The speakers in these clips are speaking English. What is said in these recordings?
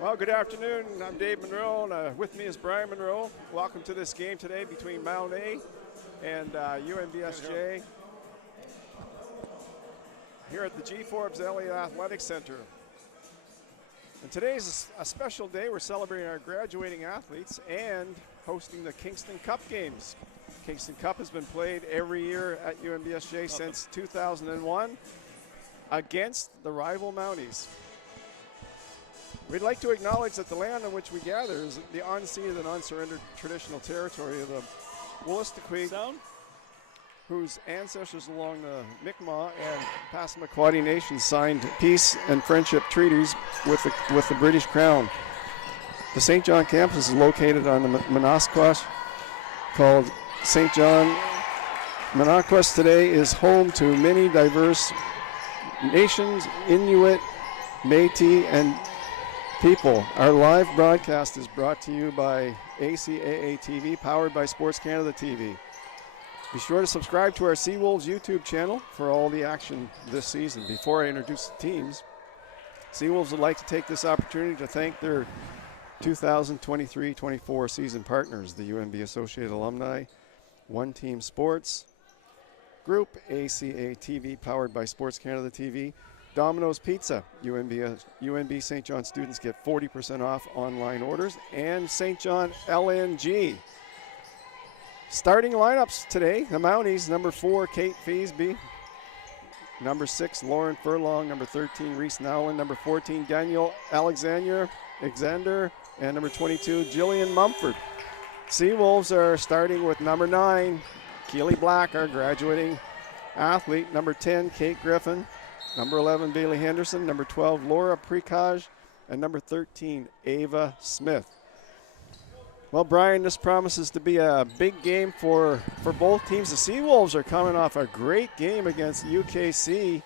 Well, good afternoon. I'm Dave Monroe, and with me is Brian Monroe. Welcome to this game today between Mount A and UNBSJ here at the G. Forbes Elliott Athletic Center. And today is a special day. We're celebrating our graduating athletes and hosting the Kingston Cup games. Kingston Cup has been played every year at UNBSJ since 2001 against the rival Mounties. We'd like to acknowledge that the land on which we gather is the unceded and unsurrendered traditional territory of the Wolastoqey, whose ancestors along the Mi'kmaq and Passamaquoddy nations signed peace and friendship treaties with the British Crown. The St. John campus is located on the Monaquash, called St. John. Monaquash today is home to many diverse nations, Inuit, Métis, and people. Our live broadcast is brought to you by ACAA TV, powered by Sports Canada TV. Be sure to subscribe to our Seawolves YouTube channel for all the action this season. Before I introduce the teams, Seawolves would like to take this opportunity to thank their 2023-24 season partners, the UNB Associated Alumni, One Team Sports Group, ACA TV, powered by Sports Canada TV, Domino's Pizza. UNB St. John students get 40% off online orders, and St. John LNG. Starting lineups today, the Mounties, number 4, Kate Feasby. Number 6, Lauren Furlong. Number 13, Reese Nowlin. Number 14, Daniel Alexander. And number 22, Jillian Mumford. Seawolves are starting with number 9, Keely Black, our graduating athlete. Number 10, Kate Griffin. Number 11, Bailey Henderson. Number 12, Laura Precage. And number 13, Ava Smith. Well, Brian, this promises to be a big game for both teams. The Seawolves are coming off a great game against UKC.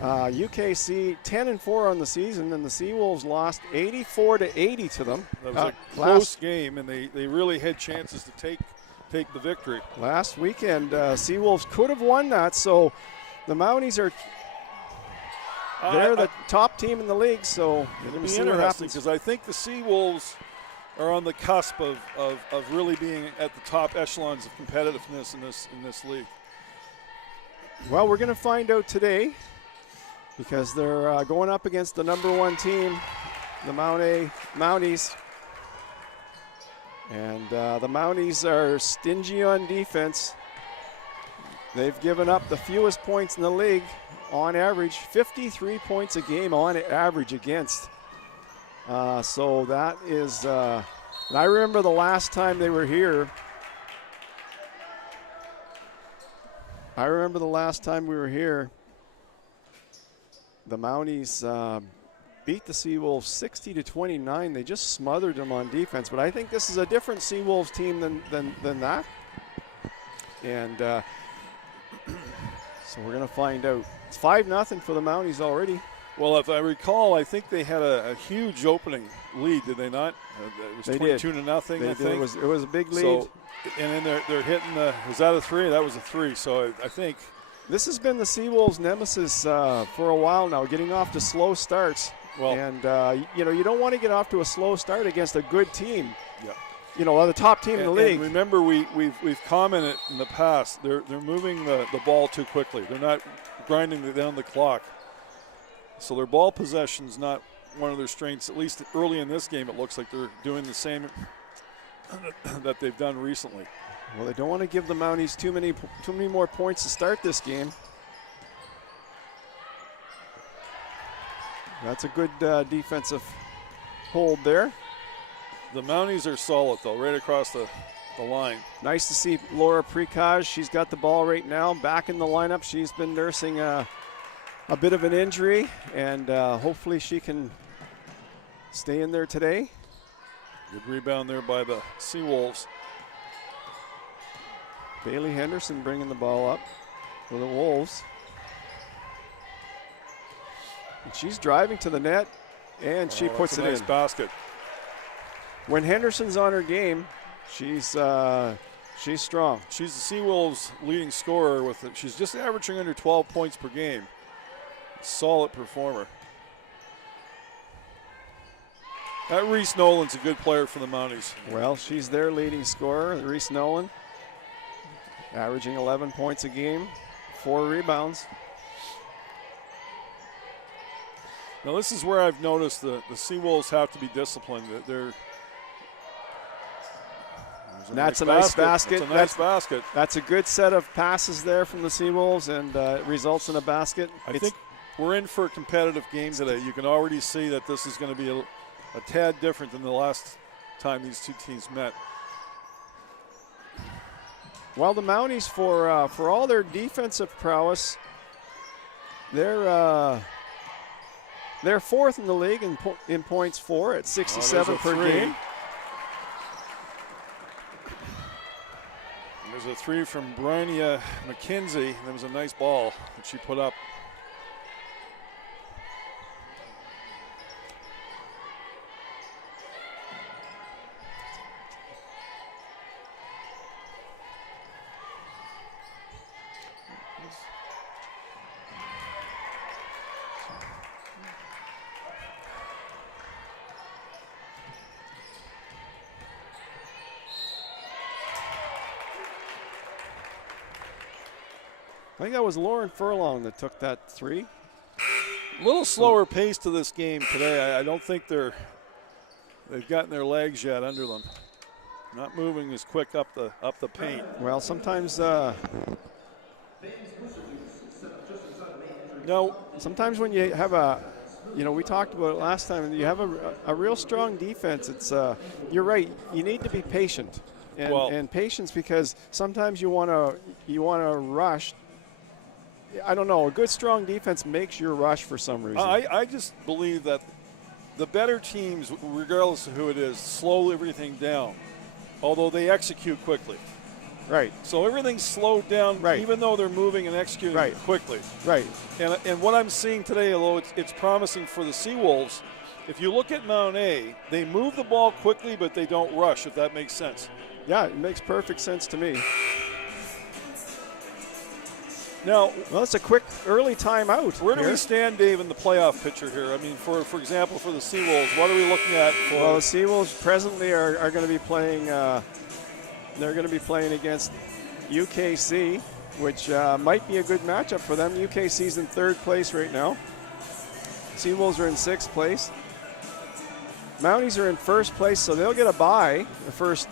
UKC 10-4 on the season, and the Seawolves lost 84-80 to them. That was a close game, and they really had chances to take the victory. Last weekend, Seawolves could have won that, so the Mounties are they're the top team in the league, so it'll be interesting because I think the Seawolves are on the cusp of really being at the top echelons of competitiveness in this league. Well, we're going to find out today because they're going up against the number 1 team, the Mounties. And the Mounties are stingy on defense. They've given up the fewest points in the league on average, 53 points a game on average against. So that is, and I remember the last time they were here. The Mounties beat the Seawolves 60-29. They just smothered them on defense. But I think this is a different Seawolves team than that. And so we're going to find out. It's 5-0 for the Mounties already. Well, if I recall, I think they had a huge opening lead, did they not? It was 22-0, I think. It was a big lead. So, and then they're hitting was that a 3? That was a 3. So I think this has been the Seawolves' nemesis for a while now, getting off to slow starts. Well, and you don't want to get off to a slow start against a good team. Yeah. The top team in the league. And remember, we've commented in the past. They're moving the ball too quickly. They're not grinding down the clock. So their ball possession's not one of their strengths. At least early in this game, it looks like they're doing the same that they've done recently. Well, they don't want to give the Mounties too many more points to start this game. That's a good defensive hold there. The Mounties are solid, though, right across the line. Nice to see Laura Precage. She's got the ball right now, back in the lineup. She's been nursing a bit of an injury, and hopefully she can stay in there today. Good rebound there by the Seawolves. Bailey Henderson bringing the ball up for the Wolves. And she's driving to the net, and she puts it in. Nice basket. When Henderson's on her game, she's strong. She's the Seawolves' leading scorer she's just averaging under 12 points per game. Solid performer. That Reese Nolan's a good player for the Mounties. Well, she's their leading scorer, Reese Nolan, averaging 11 points a game, 4 rebounds. Now this is where I've noticed the Seawolves have to be disciplined. That's a nice basket. That's a nice basket. That's a good set of passes there from the Seawolves, and it results in a basket. I think we're in for a competitive game today. You can already see that this is going to be a tad different than the last time these two teams met. Well, the Mounties, for all their defensive prowess, they're fourth in the league in points for at 67 per game. There's a three from Brynia McKenzie. There was a nice ball that she put up. I think that was Lauren Furlong that took that three. A little slower pace to this game today. I don't think they've gotten their legs yet under them. Not moving as quick up the paint. Well, sometimes sometimes when you have we talked about it last time, and you have a real strong defense, it's you're right. You need to be patient and patience, because sometimes you want to rush. I don't know. A good, strong defense makes your rush for some reason. I just believe that the better teams, regardless of who it is, slow everything down, although they execute quickly. Right. So everything's slowed down, even though they're moving and executing quickly. Right. And what I'm seeing today, although it's promising for the Seawolves, if you look at Mount A, they move the ball quickly, but they don't rush, if that makes sense. Yeah, it makes perfect sense to me. Now, well, it's a quick early timeout. Where do we stand, Dave, in the playoff picture here? I mean, for example, for the Seawolves, what are we looking at? Well, the Seawolves presently are going to be playing. They're going to be playing against UKC, which might be a good matchup for them. UKC's in 3rd place right now. Seawolves are in 6th place. Mounties are in 1st place, so they'll get a bye the first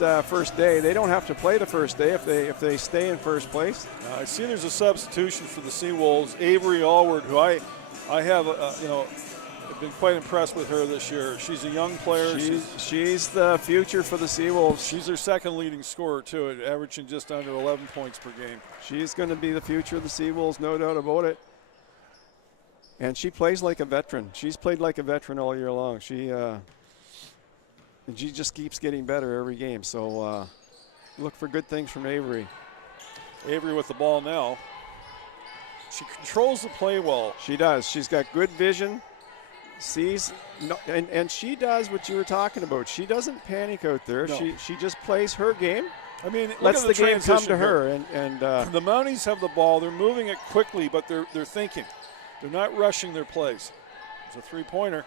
day. They don't have to play the first day if they stay in 1st place. I see there's a substitution for the Seawolves. Avery Allward, who I have I've been quite impressed with her this year. She's a young player. She's the future for the Seawolves. She's their second leading scorer too, averaging just under 11 points per game. She's going to be the future of the Seawolves, no doubt about it. And she plays like a veteran. She's played like a veteran all year long. She just keeps getting better every game. So look for good things from Avery. Avery with the ball now. She controls the play well. She does. She's got good vision. Sees, and she does what you were talking about. She doesn't panic out there. No. She just plays her game. I mean, lets the game come to her. And the Mounties have the ball. They're moving it quickly, but they're thinking. They're not rushing their plays. It's a three-pointer.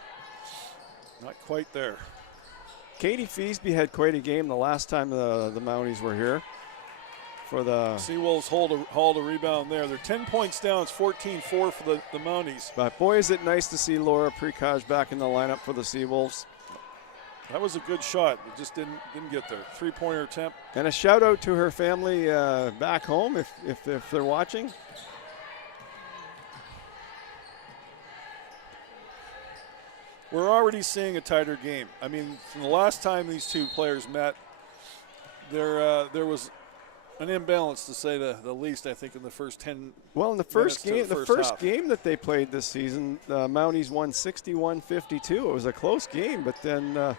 Not quite there. Katie Feasby had quite a game the last time the Mounties were here. For the Seawolves hauled a rebound there. They're 10 points down. It's 14-4 for the Mounties. But boy, is it nice to see Laura Precaj back in the lineup for the Seawolves. That was a good shot. It just didn't get there. Three-pointer attempt. And a shout out to her family back home if they're watching. We're already seeing a tighter game. I mean, from the last time these two players met, there was an imbalance, to say the least, I think, in the first 10. Well, in the first game that they played this season, the Mounties won 61-52. It was a close game, but then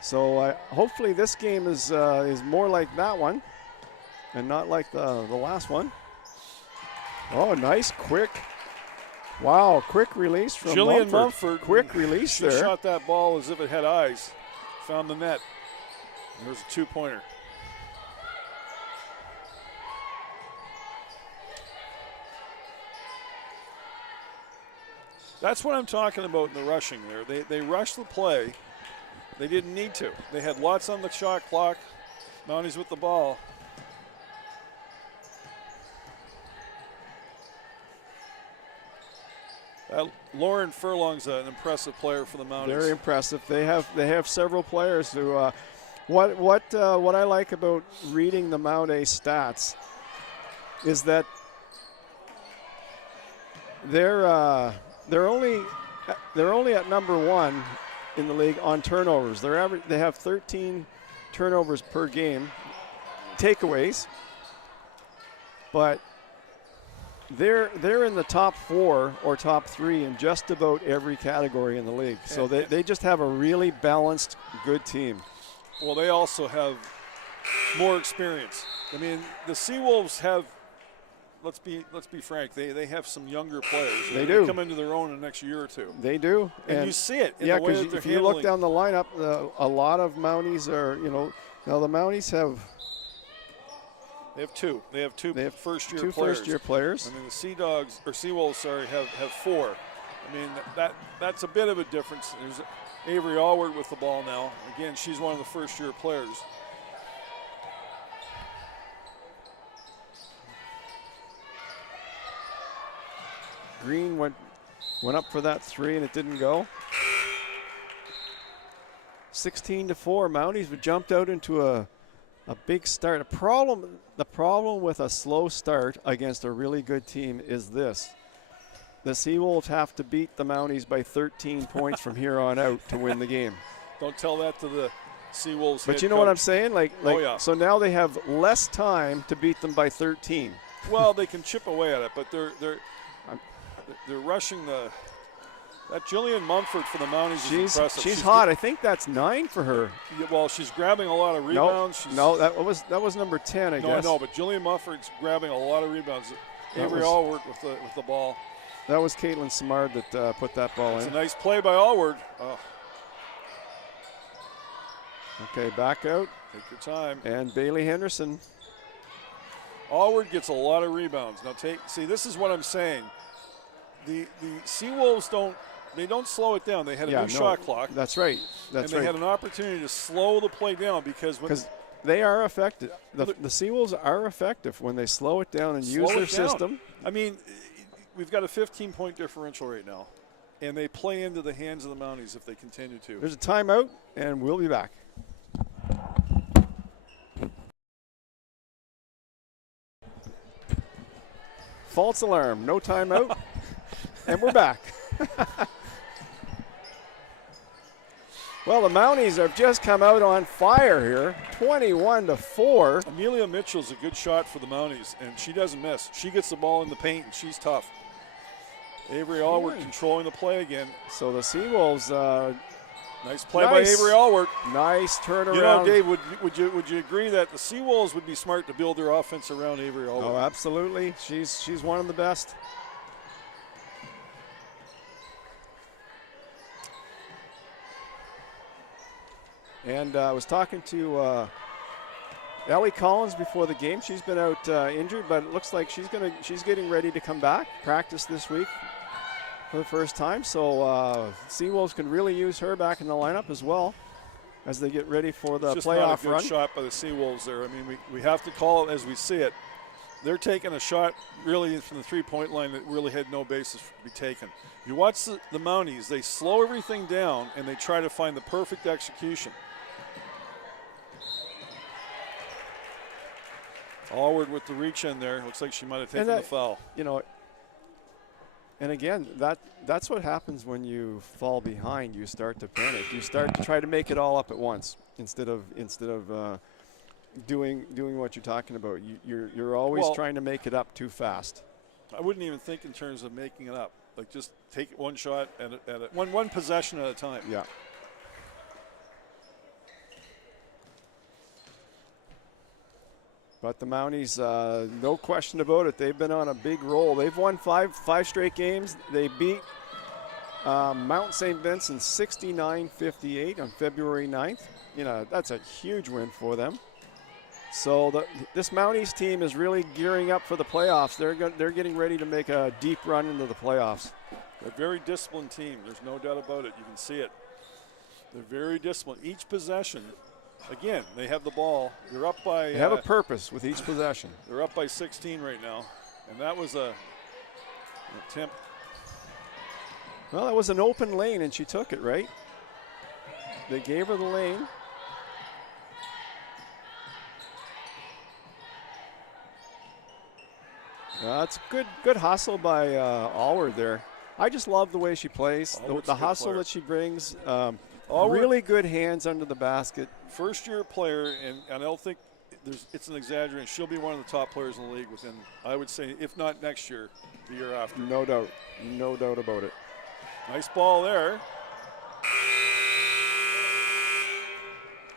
hopefully this game is more like that one and not like the last one. Oh, nice quick. Wow, quick release from Jillian Mumford. Quick release there. She shot that ball as if it had eyes. Found the net. There's a two-pointer. That's what I'm talking about in the rushing there. They rush the play, They didn't need to. They had lots on the shot clock. Mounties with the ball. Lauren Furlong's an impressive player for the Mounties. Very impressive. They have several players who. What I like about reading the Mount A stats is that they're only at number 1 in the league on turnovers. They have 13 turnovers per game, takeaways, but they're in the top 4 or top 3 in just about every category in the league. So they just have a really balanced, good team. Well, they also have more experience. I mean, the Seawolves have. Let's be frank. They have some younger players. They do come into their own in the next year or two. They do, and you see it. In yeah, the way that because if they're you look down the lineup, a lot of Mounties are. Now the Mounties have. They have two. They have two first-year two players. First-year players. I mean, the Seawolves, have 4. I mean, that's a bit of a difference. There's Avery Allward with the ball now. Again, she's one of the first-year players. Green went up for that 3 and it didn't go. 16-4. Mounties have jumped out into a big start. The problem with a slow start against a really good team is this. The Seawolves have to beat the Mounties by 13 points from here on out to win the game. Don't tell that to the Seawolves. But you know what I'm saying? Oh, yeah. So now they have less time to beat them by 13. Well, they can chip away at it, but they're rushing that Jillian Mumford for the Mounties is impressive. She's hot. I think that's 9 for her. Yeah, well, she's grabbing a lot of rebounds. No, that was number 10, I guess. No, but Jillian Mumford's grabbing a lot of rebounds. Avery Allward with the ball. That was Caitlin Simard that put that ball in. It's a nice play by Allward. Oh. Okay, back out. Take your time. And Bailey Henderson. Allward gets a lot of rebounds. Now see, this is what I'm saying. The Seawolves don't slow it down. They had a new shot clock. That's right. They had an opportunity to slow the play down because they are effective. The Seawolves are effective when they slow it down and use their system. I mean, we've got a 15-point differential right now, and they play into the hands of the Mounties if they continue to. There's a timeout, and we'll be back. False alarm, no timeout, and we're back. Well, the Mounties have just come out on fire here, 21-4. Amelia Mitchell's a good shot for the Mounties, and she doesn't miss. She gets the ball in the paint, and she's tough. Avery Allward controlling the play again. So the Seawolves, nice play by Avery Allward. Nice turnaround. You know, Dave, would you agree that the Seawolves would be smart to build their offense around Avery Allward? Oh, absolutely. She's one of the best. And I was talking to Ellie Collins before the game. She's been out injured, but it looks like she's getting ready to come back, practice this week for the first time. So Seawolves can really use her back in the lineup as well as they get ready for the playoff run. Not a good shot by the Seawolves there. I mean, we have to call it as we see it. They're taking a shot really from the three-point line that really had no basis to be taken. You watch the Mounties, they slow everything down and they try to find the perfect execution. Allward with the reach in there. Looks like she might have taken the foul. You know, and again, that's what happens when you fall behind. You start to panic. You start to try to make it all up at once instead of doing what you're talking about. You're always trying to make it up too fast. I wouldn't even think in terms of making it up. Like just take one shot at one possession at a time. Yeah. But the Mounties, no question about it, they've been on a big roll. They've won five straight games. They beat Mount St. Vincent 69-58 on February 9th. You know, that's a huge win for them. So this Mounties team is really gearing up for the playoffs. They're getting ready to make a deep run into the playoffs. A very disciplined team. There's no doubt about it. You can see it. They're very disciplined. Each possession, again, they have the ball. They're up by. They have a purpose with each possession. They're up by 16 right now, and that was an attempt. Well, that was an open lane, and she took it, right? They gave her the lane. It's good hustle by Allward there. I just love the way she plays, the hustle that she brings. Really good hands under the basket. First-year player, and I don't think it's an exaggeration. She'll be one of the top players in the league within, I would say, if not next year, the year after. No doubt. No doubt about it. Nice ball there.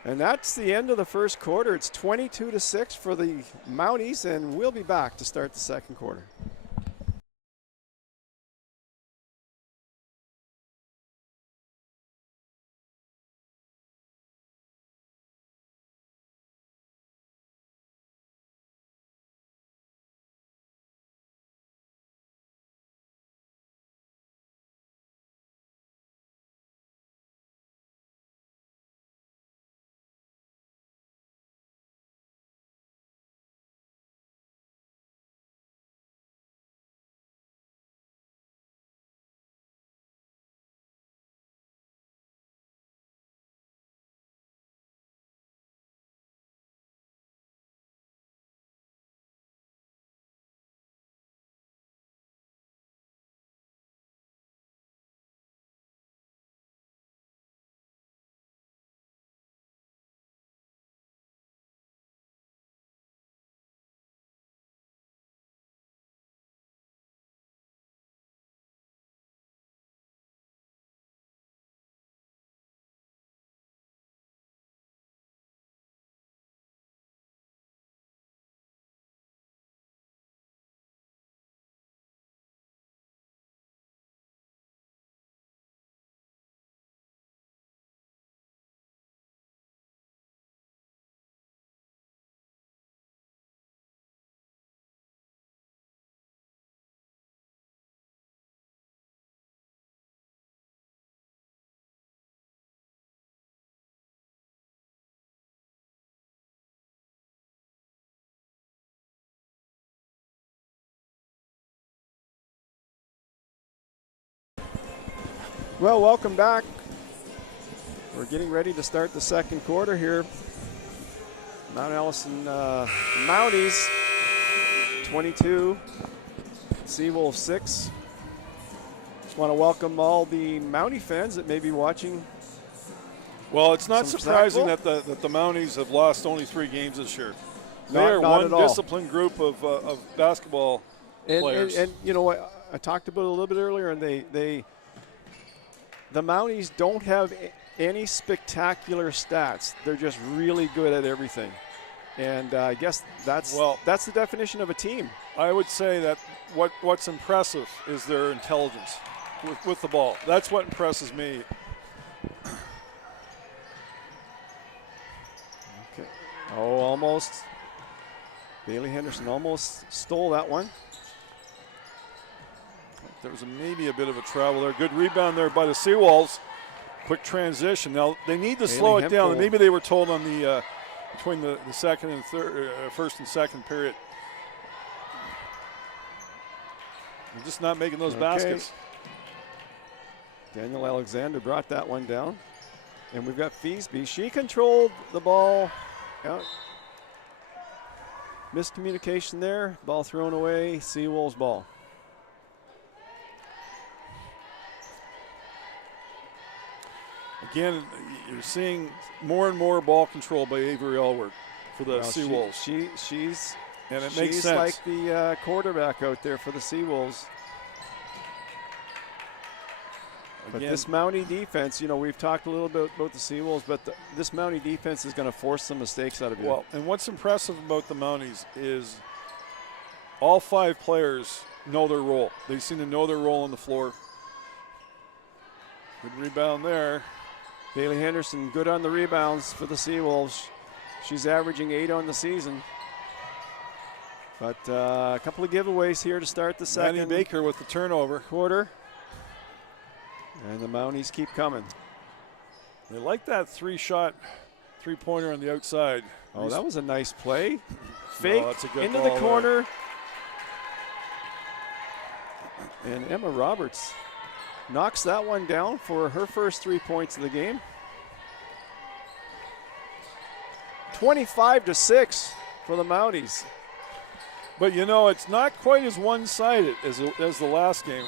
And that's the end of the first quarter. It's 22-6 for the Mounties, and we'll be back to start the second quarter. Well, welcome back. We're getting ready to start the second quarter here. Mount Allison Mounties 22, Seawolves 6. Just want to welcome all the Mountie fans that may be watching. Well, it's not surprising that the Mounties have lost only 3 games this year. They are not one disciplined group of basketball players. And you know what? I talked about it a little bit earlier, and the Mounties don't have any spectacular stats. They're just really good at everything. And I guess that's the definition of a team. I would say that what's impressive is their intelligence with the ball. That's what impresses me. Okay. Oh, almost. Bailey Henderson almost stole that one. There was maybe a bit of a travel there. Good rebound there by the Seawolves. Quick transition. Now they need to slow it down. Maybe they were told on the between the second and third, first and second period. They're just not making those baskets. Daniel Alexander brought that one down, and we've got Feasby. She controlled the ball. Out. Miscommunication there. Ball thrown away. Seawolves ball. Again, you're seeing more and more ball control by Avery Allward for the Seawolves. She's makes sense. Like the quarterback out there for the Seawolves. But this Mountie defense, we've talked a little bit about the Seawolves, but this Mountie defense is going to force some mistakes out of you. Well, and what's impressive about the Mounties is all 5 players know their role. They seem to know their role on the floor. Good rebound there. Bailey Henderson, good on the rebounds for the Seawolves. She's averaging 8 on the season. But a couple of giveaways here to start the second. Maddie Baker with the turnover. Quarter. And the Mounties keep coming. They like that three-pointer on the outside. Oh, that was a nice play. Fake that's a good into ball the corner. And Emma Roberts knocks that one down for her first 3 points of the game. 25-6 for the Mounties. But, you know, it's not quite as one-sided as the last game.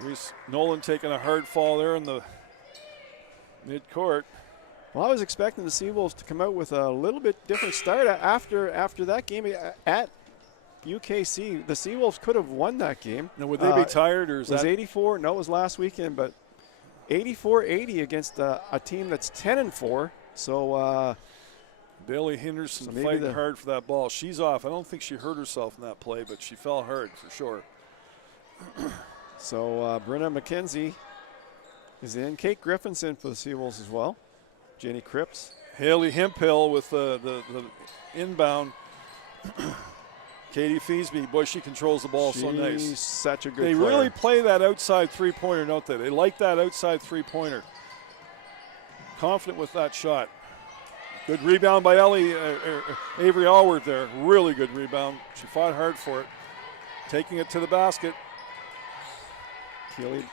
Reese Nolan taking a hard fall there in the mid-court. Well, I was expecting the Seawolves to come out with a little bit different start after that game at UKC. The Seawolves could have won that game. Now, would they be tired, or is it was that 84? No, it was last weekend, but 84-80 against a team that's 10-4. So Bailey Henderson maybe fighting hard for that ball. She's off. I don't think she hurt herself in that play, but she fell hard for sure. So Brenna McKenzie is in. Kate Griffin's in for the Seawolves as well. Jenny Cripps. Haley Hemphill with the inbound. Katie Feasby, boy, she controls the ball so nice. She's such a good player. They really play that outside three-pointer, don't they? They like that outside three-pointer. Confident with that shot. Good rebound by Avery Allward there. Really good rebound. She fought hard for it. Taking it to the basket. Keely.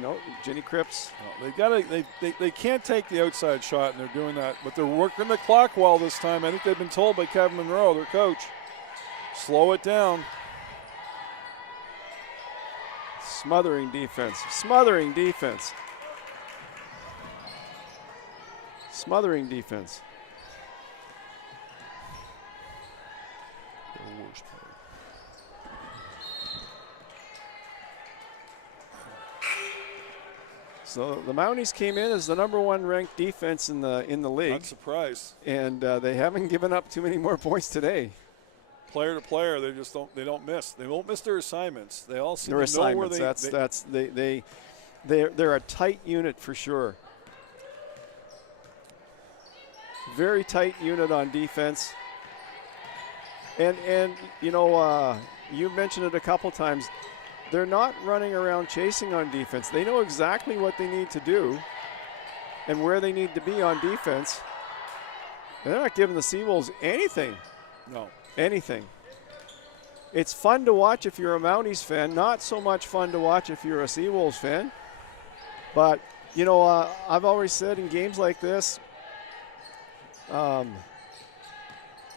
No, Jenny Cripps. They can't take the outside shot, and they're doing that. But they're working the clock well this time. I think they've been told by Kevin Monroe, their coach, slow it down. Smothering defense. Smothering defense. Smothering defense. The worst part. So the Mounties came in as the #1 ranked defense in the league. Not surprised. And they haven't given up too many more points today. Player to player, they just don't miss. They won't miss their assignments. They all seem their to know where assignments. They're a tight unit for sure. Very tight unit on defense. And you know, you mentioned it a couple times. They're not running around chasing on defense. They know exactly what they need to do and where they need to be on defense. And they're not giving the Seawolves anything. No. Anything. It's fun to watch if you're a Mounties fan. Not so much fun to watch if you're a Seawolves fan. But, you know, I've always said in games like this,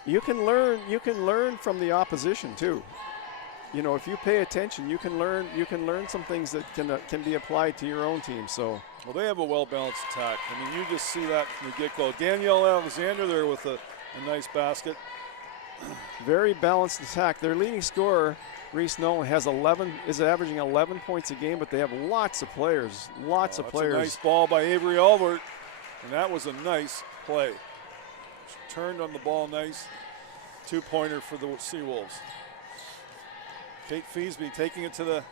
you can learn from the opposition too. You know, if you pay attention, you can learn some things that can be applied to your own team. So, well, they have a well-balanced attack. I mean, you just see that from the get-go. Danielle Alexander there with a nice basket. Very balanced attack. Their leading scorer, Reese Nolan, is averaging 11 points a game, but they have lots of players. Lots of players. A nice ball by Avery Albert, and that was a nice play. She turned on the ball nice. Two-pointer for the Seawolves. Kate Feasby taking it to the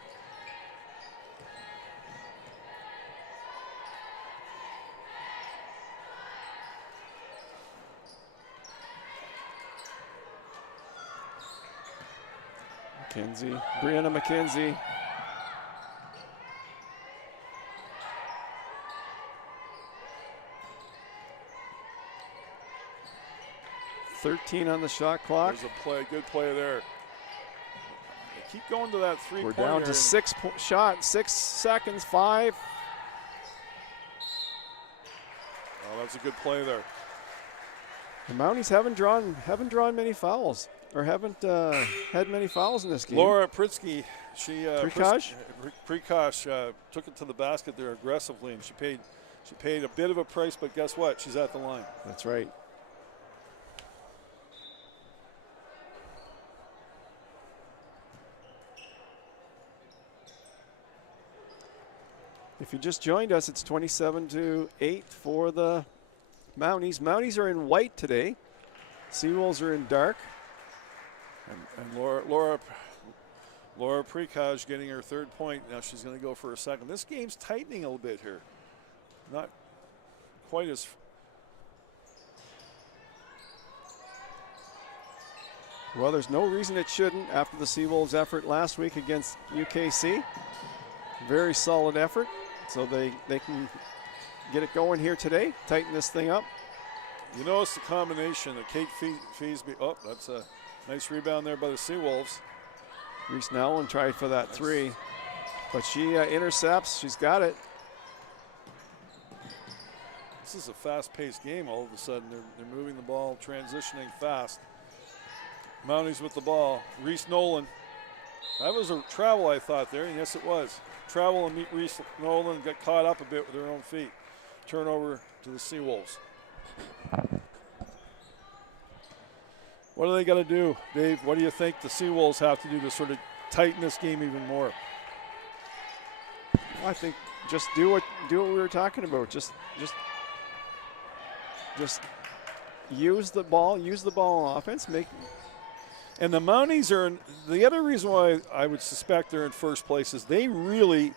McKenzie, Brianna McKenzie. .13 on the shot clock. There's a good play there. Keep going to that three-pointer. We're down to 6 seconds, 5. Oh, that's a good play there. The Mounties haven't drawn many fouls, or haven't had many fouls in this game. Laura Pritzky, Prikash took it to the basket there aggressively, and she paid a bit of a price, but guess what? She's at the line. That's right. If you just joined us, it's 27-8 for the Mounties. Mounties are in white today. Seawolves are in dark. And Laura Prikash getting her third point. Now she's going to go for a second. This game's tightening a little bit here. Not quite as. Well, there's no reason it shouldn't after the Seawolves' effort last week against UKC. Very solid effort. so they can get it going here today, tighten this thing up. You notice the combination of Kate Feasby. Oh, that's a nice rebound there by the Seawolves. Reese Nowlin tried for that three, but she intercepts. She's got it. This is a fast-paced game all of a sudden. They're moving the ball, transitioning fast. Mounties with the ball. Reese Nolan. That was a travel, I thought, there, and yes, it was. Travel and meet Reese Nolan, got caught up a bit with their own feet. Turnover to the Seawolves. What do they got to do, Dave? What do you think the Seawolves have to do to sort of tighten this game even more? Well, I think just do what we were talking about. Just use the ball on offense. And the Mounties are the other reason why I would suspect they're in first place is they really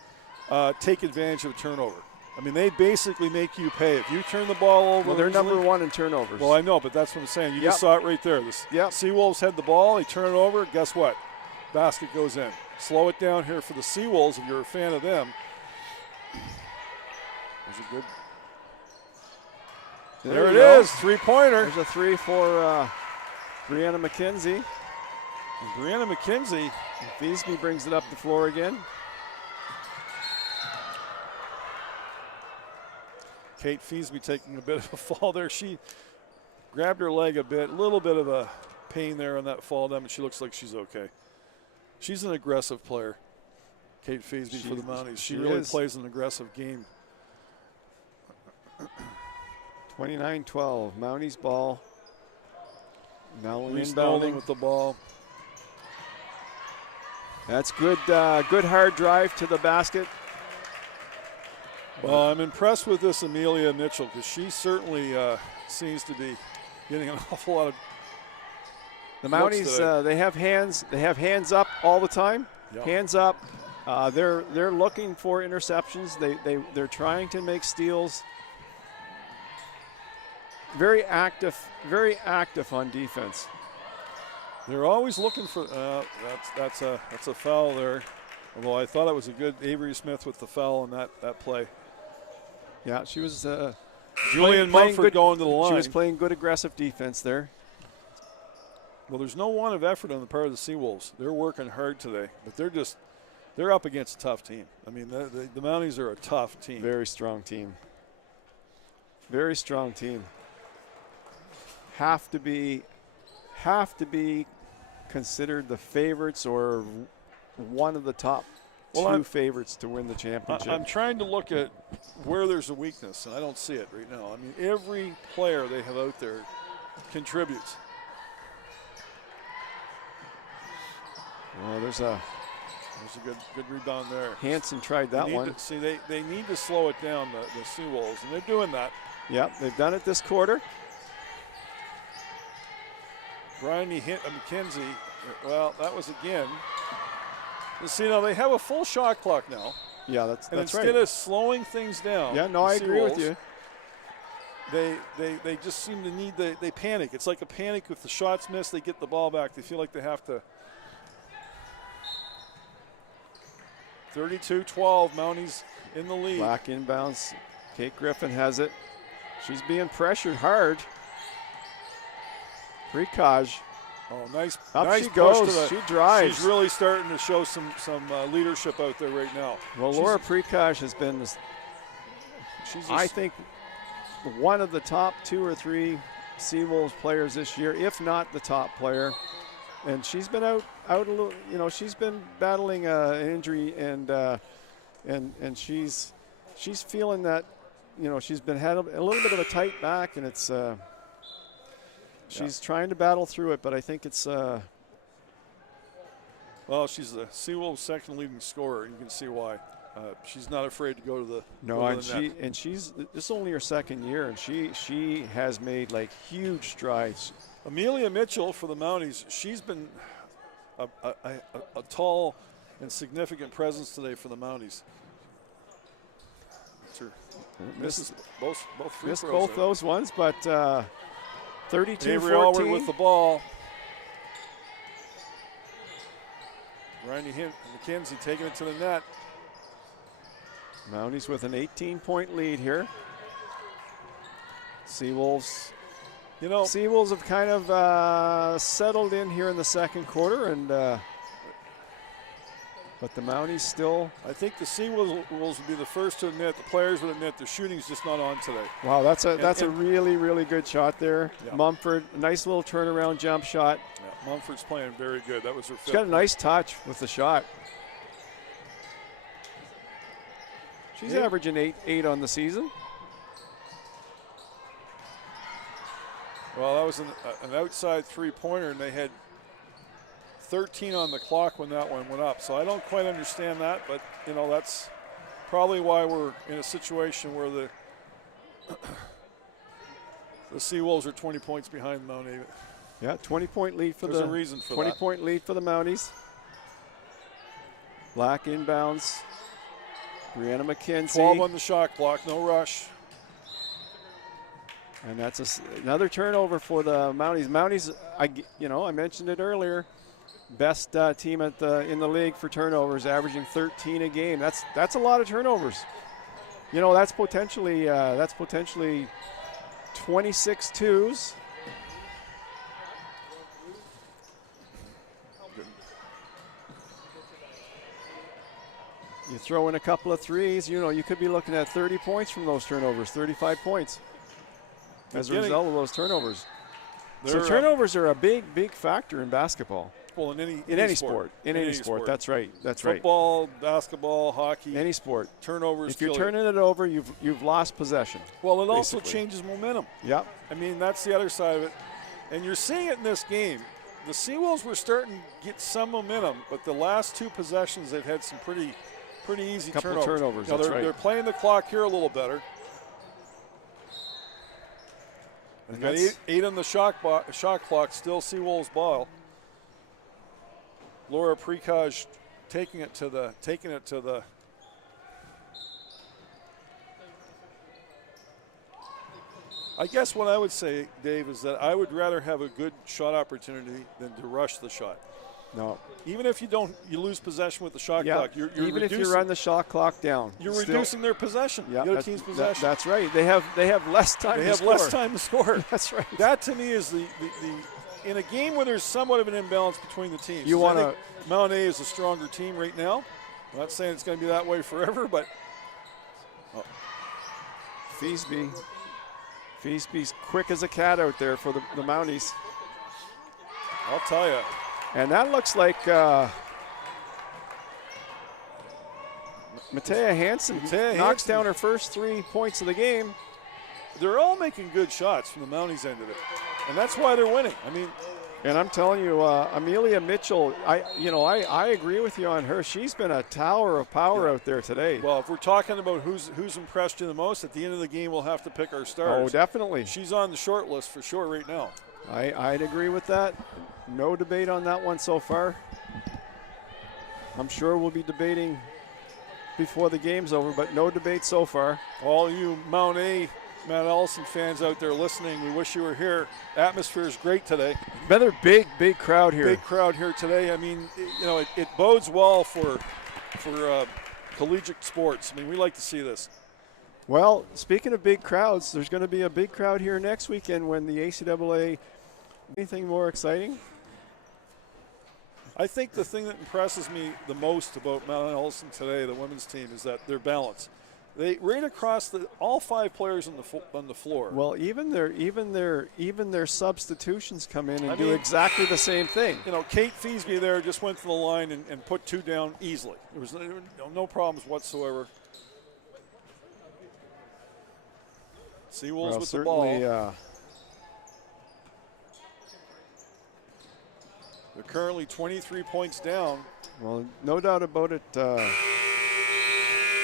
take advantage of a turnover. I mean, they basically make you pay. If you turn the ball over. Well, they're number one in turnovers. Well, I know, but that's what I'm saying. You just saw it right there. The Seawolves had the ball. They turn it over. Guess what? Basket goes in. Slow it down here for the Seawolves if you're a fan of them. There's a good. There it is. Three-pointer. There's a three for Brianna McKenzie. And Brianna McKenzie. Feasby brings it up the floor again. Kate Feasby taking a bit of a fall there. She grabbed her leg a bit, a little bit of a pain there on that fall down, but she looks like she's okay. She's an aggressive player, Kate Feasby for the Mounties. She really plays an aggressive game. 29-12, Mounties ball. Now inbounding with the ball. That's good, good hard drive to the basket. Well, I'm impressed with this Amelia Mitchell because she certainly seems to be getting an awful lot of. The Mounties, they have hands. They have hands up all the time. Yep. Hands up. They're looking for interceptions. They're trying to make steals. Very active on defense. They're always looking for. That's a foul there. Although I thought it was a good Avery Smith with the foul on that play. Yeah, she was. Julian Mumford going to the line. She was playing good aggressive defense there. Well, there's no want of effort on the part of the Seawolves. They're working hard today, but they're up against a tough team. I mean, the Mounties are a tough team. Very strong team. Very strong team. Have to be considered the favorites or one of the top two favorites to win the championship. I'm trying to look at where there's a weakness, and I don't see it right now. I mean, every player they have out there contributes. Well, there's a good rebound there. Hanson tried that one. They need to slow it down, the Seawolves, and they're doing that. Yep, they've done it this quarter. Bryony McKenzie, well, that was again. You see, now they have a full shot clock now. Yeah, that's right. Instead of slowing things down. Yeah, no, I agree with you. They just seem to need they panic. It's like a panic if the shots miss, they get the ball back. They feel like they have to. 32-12, Mounties in the lead. Black inbounds. Kate Griffin has it. She's being pressured hard. Prikaj. Oh, nice. Up nice she goes. She drives. She's really starting to show some leadership out there right now. Well, Laura Prikaj has been, I think, one of the top 2 or 3 Seawolves players this year, if not the top player. And she's been out a little. You know, she's been battling an injury, and she's feeling that. You know, she's had a little bit of a tight back, and it's. She's trying to battle through it, but I think it's. Well, she's the Seawolves' second leading scorer. You can see why. She's not afraid to go to the. No, and she's this is only her second year, and she has made like huge strides. Amelia Mitchell for the Mounties. She's been a tall and significant presence today for the Mounties. Misses both free throws. Missed both those ones, but 32-14. Avery Allward with the ball. Randy McKenzie taking it to the net. Mounties with an 18-point lead here. Seawolves. You know, Seawolves have kind of settled in here in the second quarter, and but the Mounties still. I think the Seawolves would be the first to admit, the players would admit, their shooting's just not on today. Wow, that's a really, really good shot there. Yeah. Mumford, nice little turnaround jump shot. Yeah, Mumford's playing very good. That was her fifth. She's got a nice touch with the shot. She's averaging eight on the season. Well, that was an outside three-pointer, and they had 13 on the clock when that one went up. So I don't quite understand that, but, you know, that's probably why we're in a situation where the Seawolves are 20 points behind the Mount David. Yeah, 20-point lead for There's a reason for 20-point lead for the Mounties. Black inbounds. Brianna McKenzie. 12 on the shot clock, no rush. And that's another turnover for the Mounties. Mounties, I mentioned it earlier, best team in the league for turnovers, averaging 13 a game. That's a lot of turnovers. You know, that's potentially 26 twos. You throw in a couple of threes, you know, you could be looking at 30 points from those turnovers, 35 points as a result of those turnovers. So turnovers are a big factor in basketball. Well, in any sport. In any sport. That's right. Football, basketball, hockey. Any sport. Turnovers. If you're turning it over, you've lost possession. Well, it also changes momentum. Yeah. I mean, that's the other side of it. And you're seeing it in this game. The Seawolves were starting to get some momentum, but the last two possessions they've had some pretty easy turnovers. Now, they're playing the clock here a little better. They've got eight on the shot clock, still Seawolves ball. Laura Precaj taking it to the. I guess what I would say, Dave, is that I would rather have a good shot opportunity than to rush the shot. No. Even if you lose possession with the shot clock. You're even if you run the shot clock down. You're reducing their possession, the other team's possession. That's right. They have less time to score. Less time to score. That's right. That, to me, is the in a game where there's somewhat of an imbalance between the teams. You want to. Mount A is a stronger team right now. I'm not saying it's going to be that way forever, but. Feasby's quick as a cat out there for the Mounties. I'll tell you. And that looks like Matea Hansen knocks down her first 3 points of the game. They're all making good shots from the Mounties end of it, and that's why they're winning. I mean, and I'm telling you, Amelia Mitchell, I agree with you on her. She's been a tower of power out there today. Well, if we're talking about who's impressed you the most, at the end of the game, we'll have to pick our stars. Oh, definitely. She's on the short list for sure right now. I'd agree with that. No debate on that one so far. I'm sure we'll be debating before the game's over, but no debate so far. All you Mount Allison fans out there listening, we wish you were here. Atmosphere is great today. Another big crowd here. Big crowd here today. I mean, it bodes well for collegiate sports. I mean, we like to see this. Well, speaking of big crowds, there's going to be a big crowd here next weekend when the ACAA. Anything more exciting? I think the thing that impresses me the most about Mount Allison today, the women's team, is that their balance. They right across all 5 players on the floor. Well, even their substitutions come in and do exactly the same thing. You know, Kate Feasby there just went to the line and put 2 down easily. There was no problems whatsoever. Seawolves with the ball. They're currently 23 points down. Well, no doubt about it.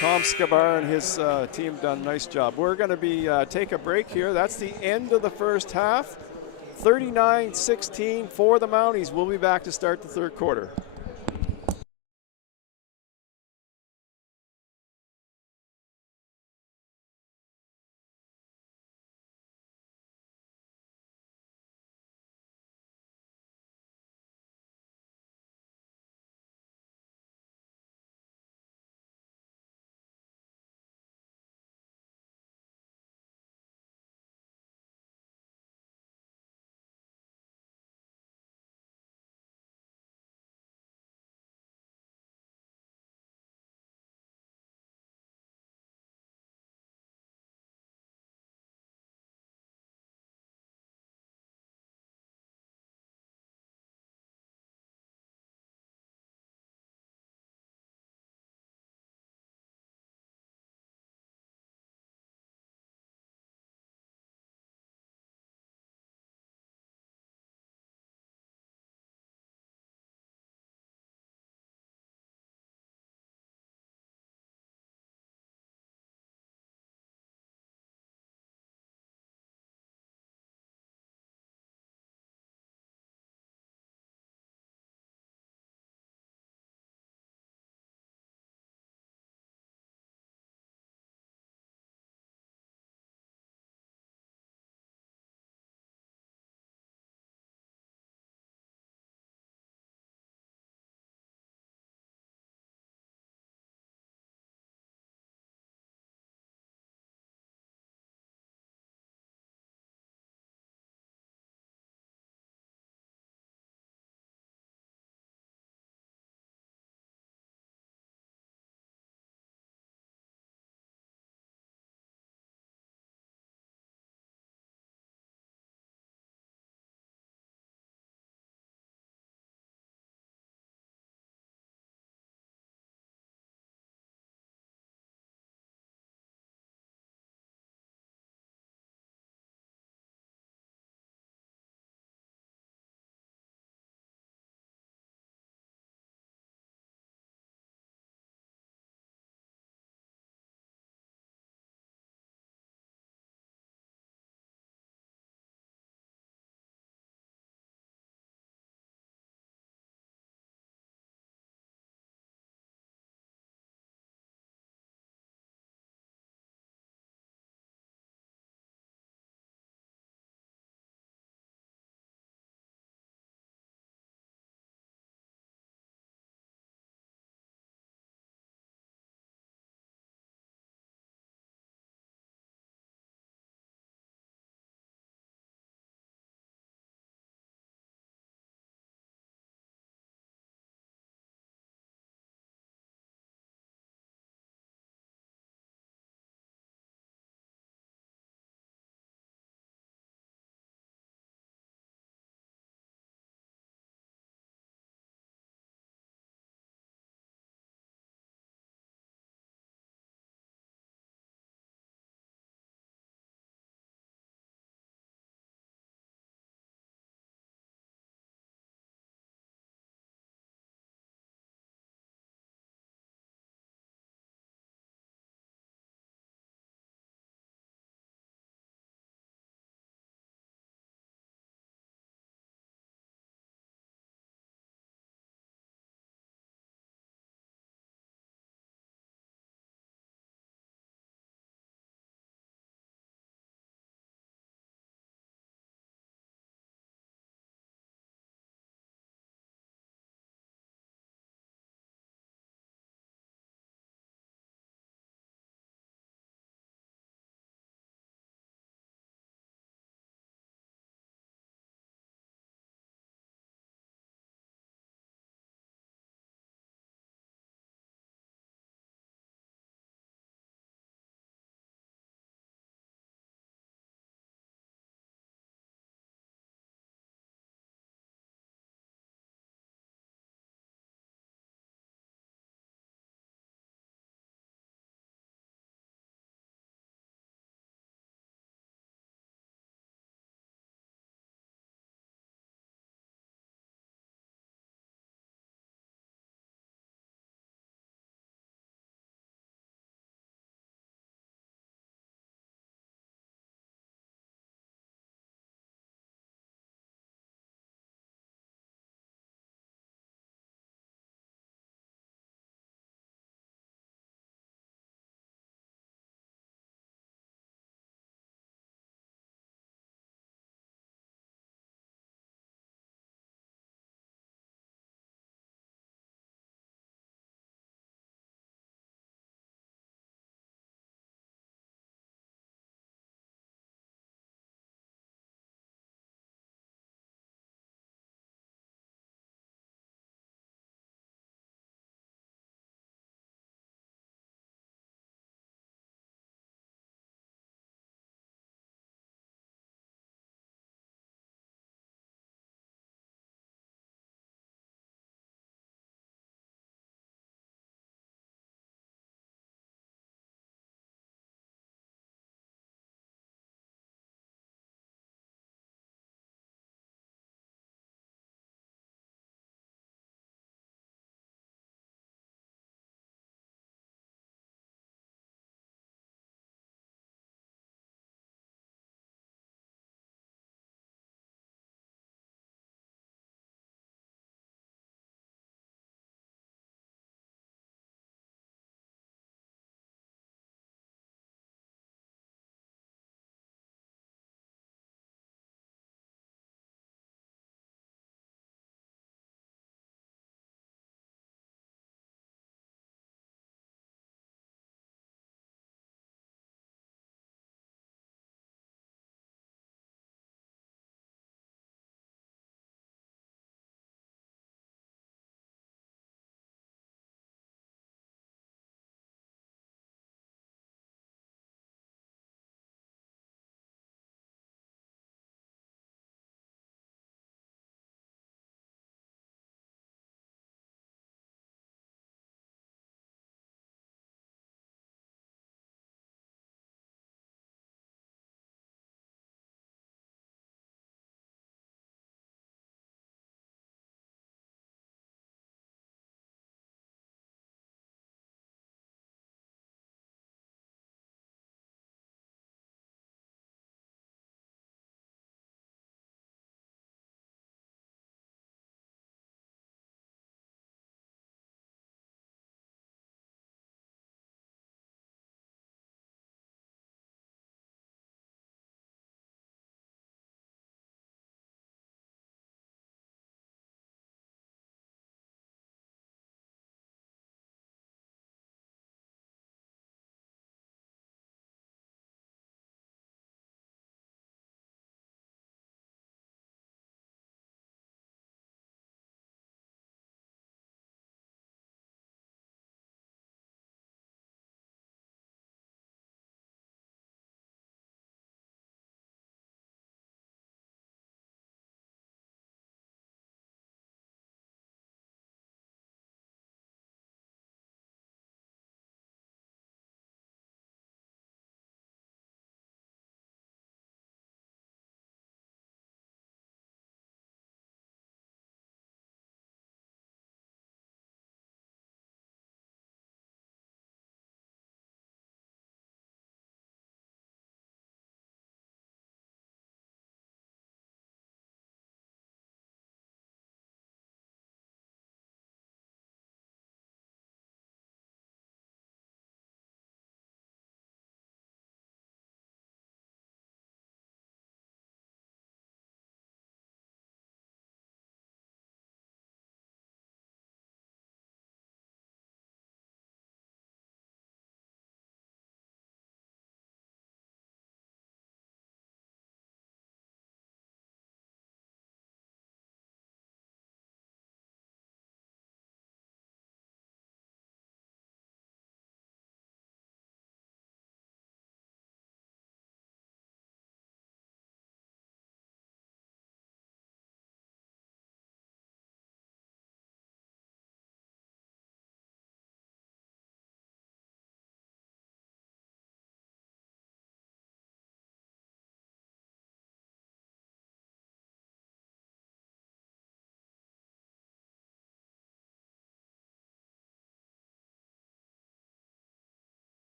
Tom Scabar and his team done a nice job. We're going to take a break here. That's the end of the first half. 39-16 for the Mounties. We'll be back to start the third quarter.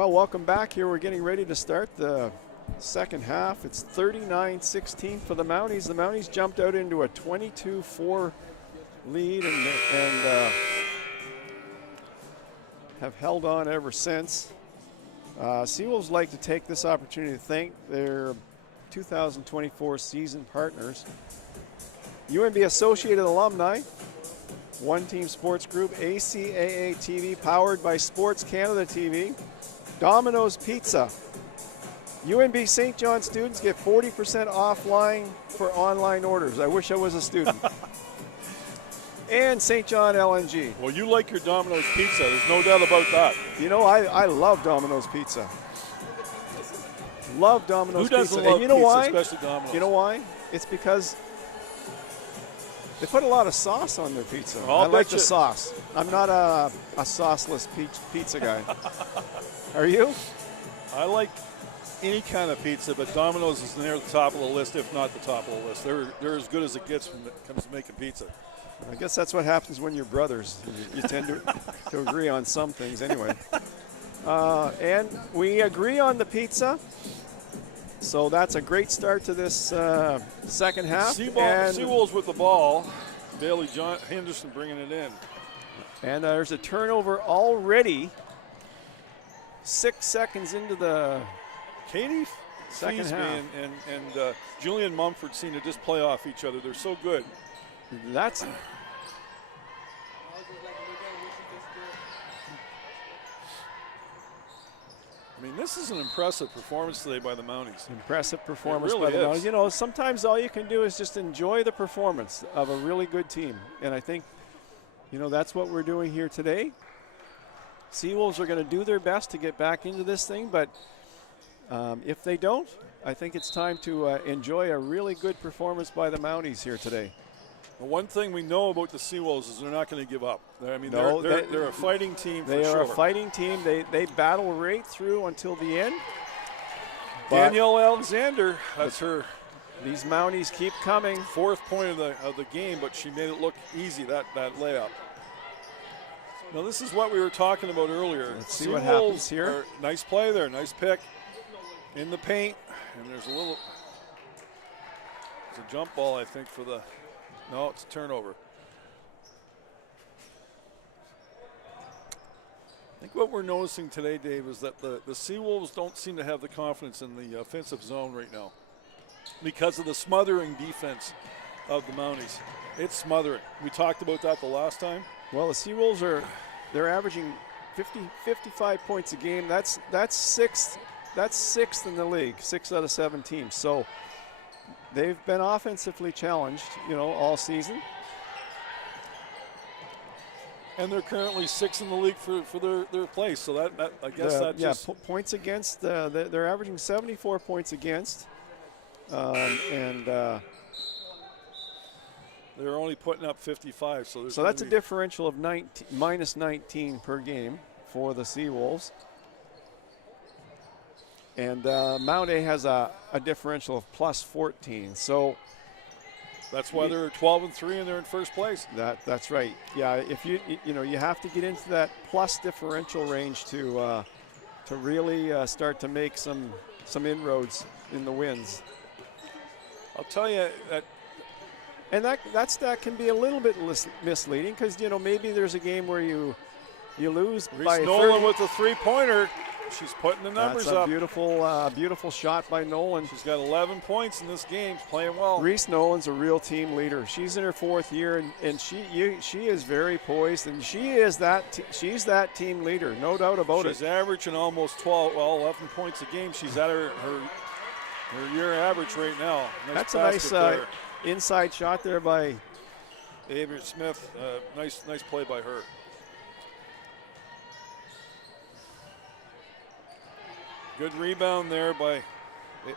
Well, welcome back here. We're getting ready to start the second half. It's 39-16 for the Mounties. The Mounties jumped out into a 22-4 lead and have held on ever since. Seawolves like to take this opportunity to thank their 2024 season partners. UNB Associated Alumni, One Team Sports Group, ACAA TV, powered by Sports Canada TV, Domino's Pizza. UNB St. John students get 40% offline for online orders. I wish I was a student. And St. John LNG. Well, you like your Domino's Pizza. There's no doubt about that. You know, I love Domino's Pizza. Love Domino's Pizza. Who doesn't love and you know pizza, why? especially Domino's? You know why? It's because they put a lot of sauce on their pizza. I like the sauce. I'm not a sauceless pizza guy. Are you? I like any kind of pizza, but Domino's is near the top of the list, if not the top of the list. They're as good as it gets when it comes to making pizza. I guess that's what happens when you're brothers. You tend to agree on some things anyway. And we agree on the pizza. So that's a great start to this second half. Seawolves with the ball. Bailey Henderson bringing it in. And there's a turnover already. 6 seconds into the Katie second Feasby half. and Julian Mumford seem to just play off each other. They're so good. That's I mean, this is an impressive performance today by the Mounties. impressive performance really by the is. Mounties. You know, sometimes all you can do is just enjoy the performance of a really good team. And I think, you know, that's what we're doing here today. Seawolves are going to do their best to get back into this thing, but if they don't, I think it's time to enjoy a really good performance by the Mounties here today. The one thing we know about the Seawolves is they're not going to give up. I mean, No, they're a fighting team for sure. They are a fighting team. They battle right through until the end. Danielle Alexander, that's her These Mounties keep coming. 4th point of the game, but she made it look easy, that layup. Now, this is what we were talking about earlier. Let's see what happens here. Nice play there, nice pick in the paint. And there's a jump ball, I think, for the, no, it's a turnover. I think what we're noticing today, Dave, is that the Seawolves don't seem to have the confidence in the offensive zone right now because of the smothering defense of the Mounties. It's smothering. We talked about that the last time. Well, the Seawolves they're averaging 55 points a game. That's sixth in the league, 6 out of 7 teams. So they've been offensively challenged, you know, all season. And they're currently 6th in the league for their place. So that I guess that just points against. They're averaging 74 points against, and they're only putting up 55. So that's a differential of minus 19 per game for the Seawolves. And Mount A has a differential of plus 14. So that's why they're 12-3 and they're in first place. That's right. Yeah, if you have to get into that plus differential range to really start to make some inroads in the wins. I'll tell you that. And that stat can be a little bit misleading because, you know, maybe there's a game where you lose by Reese Nolan with a 3-pointer. She's putting the numbers up. That's a beautiful shot by Nolan. She's got 11 points in this game. She's playing well. Reese Nolan's a real team leader. She's in her 4th year, and she is very poised, and she's that team leader, no doubt about it. She's averaging almost 11 points a game. She's at her year average right now. That's a nice inside shot there by Ava Smith. Nice play by her. Good rebound there by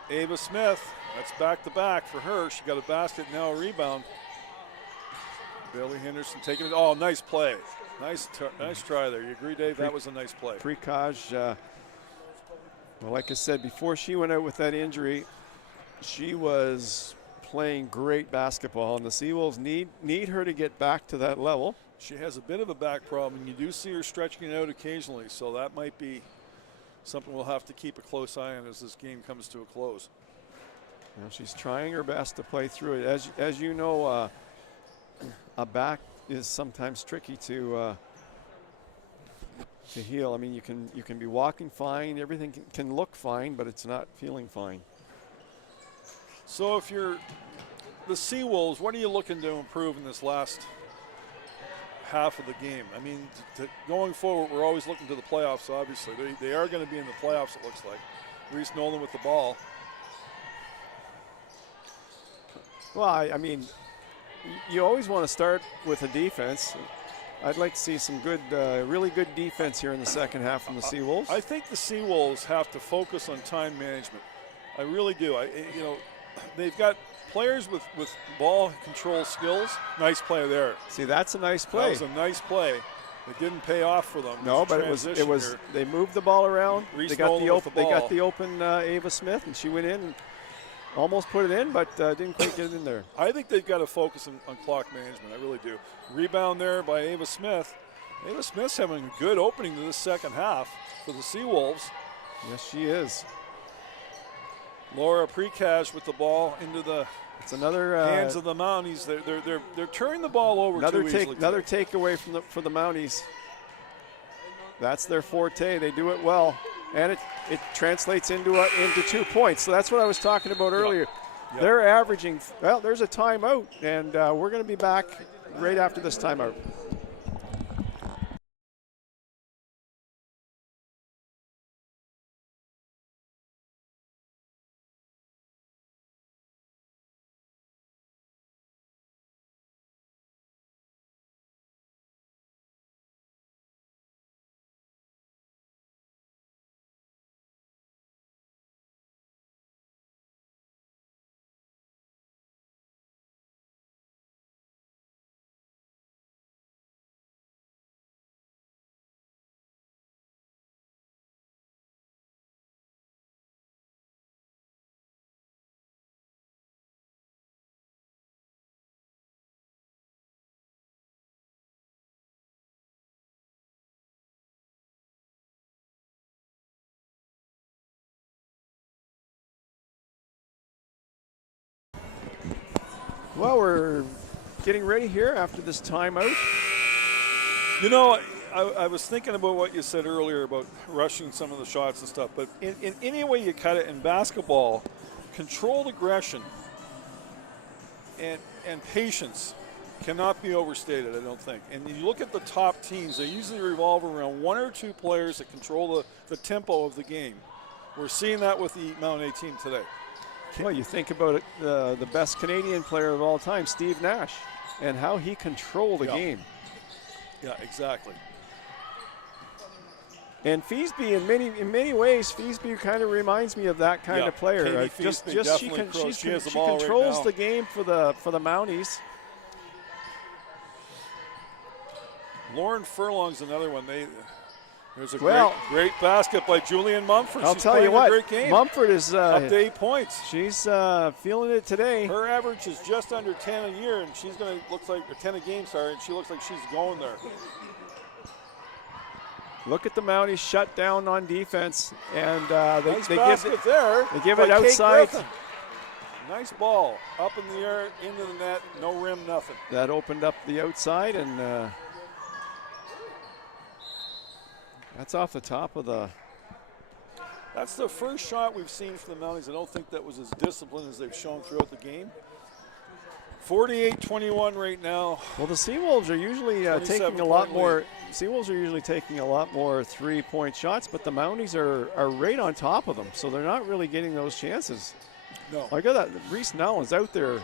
Ava Smith. That's back-to-back for her. She got a basket, now a rebound. Bailey Henderson taking it. Oh, nice play. Nice try there. You agree, Dave? That was a nice play. Precaj, well, like I said, before she went out with that injury, she was playing great basketball, and the Seawolves need her to get back to that level. She has a bit of a back problem. You do see her stretching it out occasionally, so that might be something we'll have to keep a close eye on as this game comes to a close. Well, she's trying her best to play through it. As you know, a back is sometimes tricky to heal. I mean, you can be walking fine, everything can look fine, but it's not feeling fine. So if you're the Seawolves, what are you looking to improve in this last half of the game? I mean, going forward, we're always looking to the playoffs, obviously. They are going to be in the playoffs, it looks like. Reese Nolan with the ball. Well, I mean, you always want to start with a defense. I'd like to see some good, really good defense here in the second half from the Seawolves. I think the Seawolves have to focus on time management. I really do. They've got players with ball control skills. Nice play there. See, that's a nice play. That was a nice play. It didn't pay off for them. No, but it was. They moved the ball around. They got the open Ava Smith, and she went in and almost put it in, but didn't quite get it in there. I think they've got to focus on clock management. I really do. Rebound there by Ava Smith. Ava Smith's having a good opening to this second half for the Seawolves. Yes, she is. Laura Prekash with the ball into the hands of the Mounties. They're turning the ball over too easily. Another takeaway for the Mounties. That's their forte. They do it well, and it translates into 2 points. So that's what I was talking about earlier. Yep. They're averaging. Well, there's a timeout, and we're going to be back right after this timeout. Well, we're getting ready here after this timeout. You know, I was thinking about what you said earlier about rushing some of the shots and stuff, but in any way you cut it in basketball, controlled aggression and patience cannot be overstated, I don't think. And you look at the top teams, they usually revolve around one or two players that control the tempo of the game. We're seeing that with the Mount A team today. Well, you think about it, the best Canadian player of all time, Steve Nash, and how he controlled a game. Yeah, exactly. And Feasby, in many ways, Feasby kind of reminds me of that kind of player. She controls the game for the Mounties. Lauren Furlong's another one. There's a great basket by Julian Mumford. I'll tell you what, great game. Mumford is up to 8 points. She's feeling it today. Her average is just under 10 a year, and she's going to look like, or 10 a game, sorry, and she looks like she's going there. Look at the Mounties shut down on defense, and nice basket there. They give it outside. Nice ball up in the air, into the net, no rim, nothing. That opened up the outside, and that's off the top of the. That's the first shot we've seen from the Mounties. I don't think that was as disciplined as they've shown throughout the game. 48-21 right now. Well, the Seawolves are usually taking a lot more. Seawolves are usually taking a lot more three-point shots, but the Mounties are right on top of them, so they're not really getting those chances. No. I got that. Reese Nellens out there.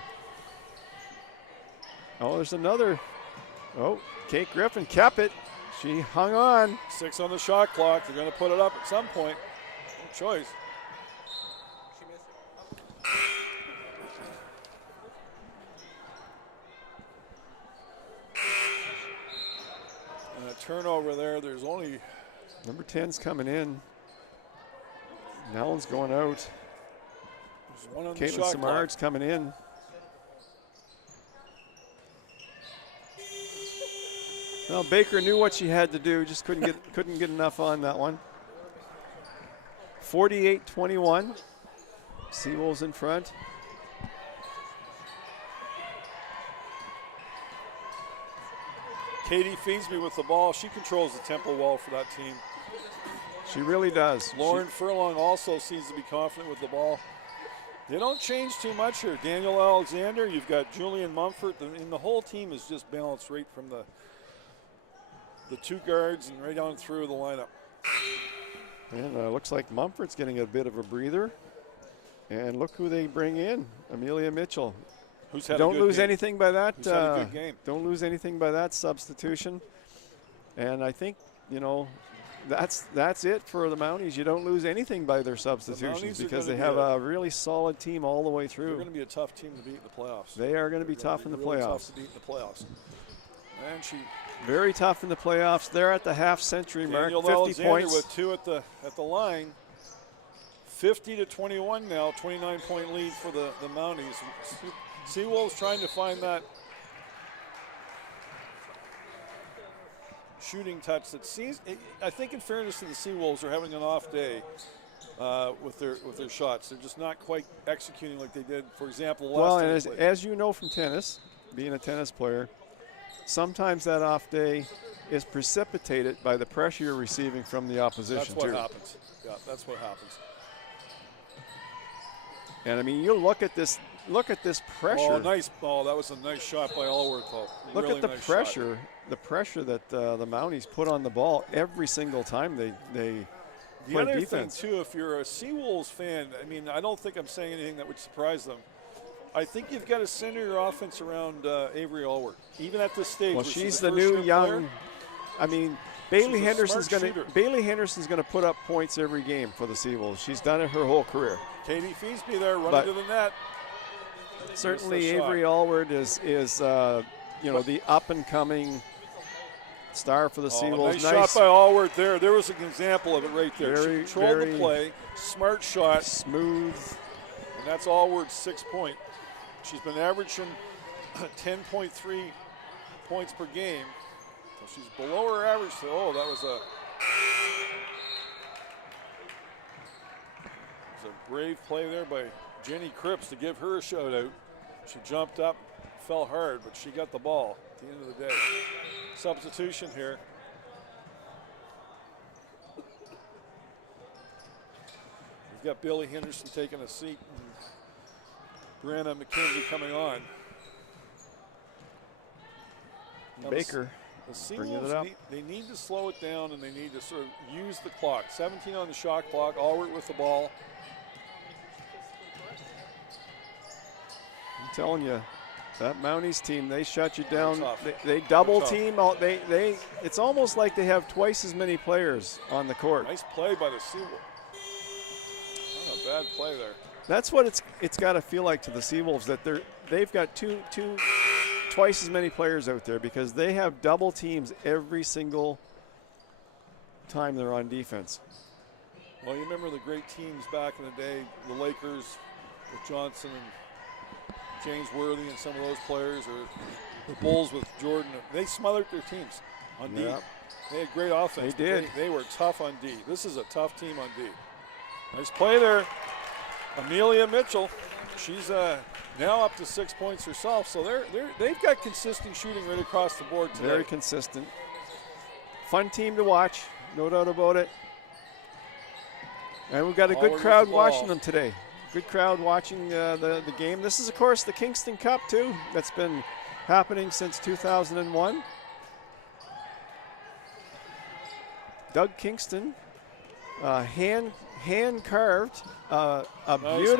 Oh, there's another. Oh, Kate Griffin kept it. She hung on. 6 on the shot clock. They're going to put it up at some point. No choice. And a turnover there. There's only. Number 10's coming in. Nellens going out. There's one on the Caitlin shot Samard's clock. coming in. Well, Baker knew what she had to do, just couldn't get enough on that one. 48-21. Seawolves in front. Katie Feensby with the ball. She controls the tempo well for that team. She really does. Lauren Furlong also seems to be confident with the ball. They don't change too much here. Daniel Alexander, you've got Julian Mumford, and the whole team is just balanced right from the two guards and right on through the lineup. And looks like Mumford's getting a bit of a breather. And look who they bring in, Amelia Mitchell. Who's had Don't a good lose game. anything by that. Who's had a good game. Don't lose anything by that substitution. And I think, you know, that's it for the Mounties. You don't lose anything by their substitutions because they have a really solid team all the way through. They're going to be a tough team to beat in the playoffs. They are going to be tough in the really playoffs. Tough to beat in the playoffs. And she very tough in the playoffs. They're at the half-century mark. 50 Alexander points with 2 at the line. 50-21 now. 29-point lead for the Mounties. Seawolves trying to find that shooting touch that sees. I think, in fairness to the Seawolves, are having an off day with their shots. They're just not quite executing like they did, for example, last time. Well, and as you know from tennis, being a tennis player, sometimes that off day is precipitated by the pressure you're receiving from the opposition. That's what happens. Yeah, that's what happens. And I mean, you look at this. Look at this pressure. Oh, nice ball. That was a nice shot by Allworth, though. Look really at the nice pressure. shot. The pressure that the Mounties put on the ball every single time they The play other defense. thing, too, if you're a Seawolves fan, I mean, I don't think I'm saying anything that would surprise them. I think you've got to center your offense around Avery Allworth, even at this stage. Well, she's the new young. Player. I mean, Bailey Henderson's going to put up points every game for the Seawolves. She's done it her whole career. Katie Feensby there running to the net. Certainly, Avery Allward is you know, the up and coming star for the Seawolves. Nice shot by Allworth there. There was an example of it right there. She controlled the play, smart shot, smooth, and that's Allworth's 6 point. She's been averaging 10.3 points per game. So she's below her average. So, that was a brave play there by Jenny Cripps to give her a shout out. She jumped up, fell hard, but she got the ball at the end of the day. Substitution here. We've got Billy Henderson taking a seat and Brianna McKenzie coming on. Now Baker. The Seawolves, they need to slow it down and they need to sort of use the clock. 17 on the shot clock, Allward with the ball. I'm telling you, that Mounties team, they shut you down. Tough. They double team. It's almost like they have twice as many players on the court. Nice play by the Seawolves. Not a bad play there. That's what it's got to feel like to the Seawolves, that they've got twice as many players out there because they have double teams every single time they're on defense. Well, you remember the great teams back in the day, the Lakers with Johnson and James Worthy and some of those players, or the Bulls with Jordan. They smothered their teams on D. They had great offense. They did. They were tough on D. This is a tough team on D. Nice play there. Amelia Mitchell, she's now up to 6 points herself. So they've got consistent shooting right across the board today. Very consistent. Fun team to watch, no doubt about it. And we've got a good crowd watching them today. Good crowd watching the game. This is, of course, the Kingston Cup, too. That's been happening since 2001. Doug Kingston, hand carved a Nice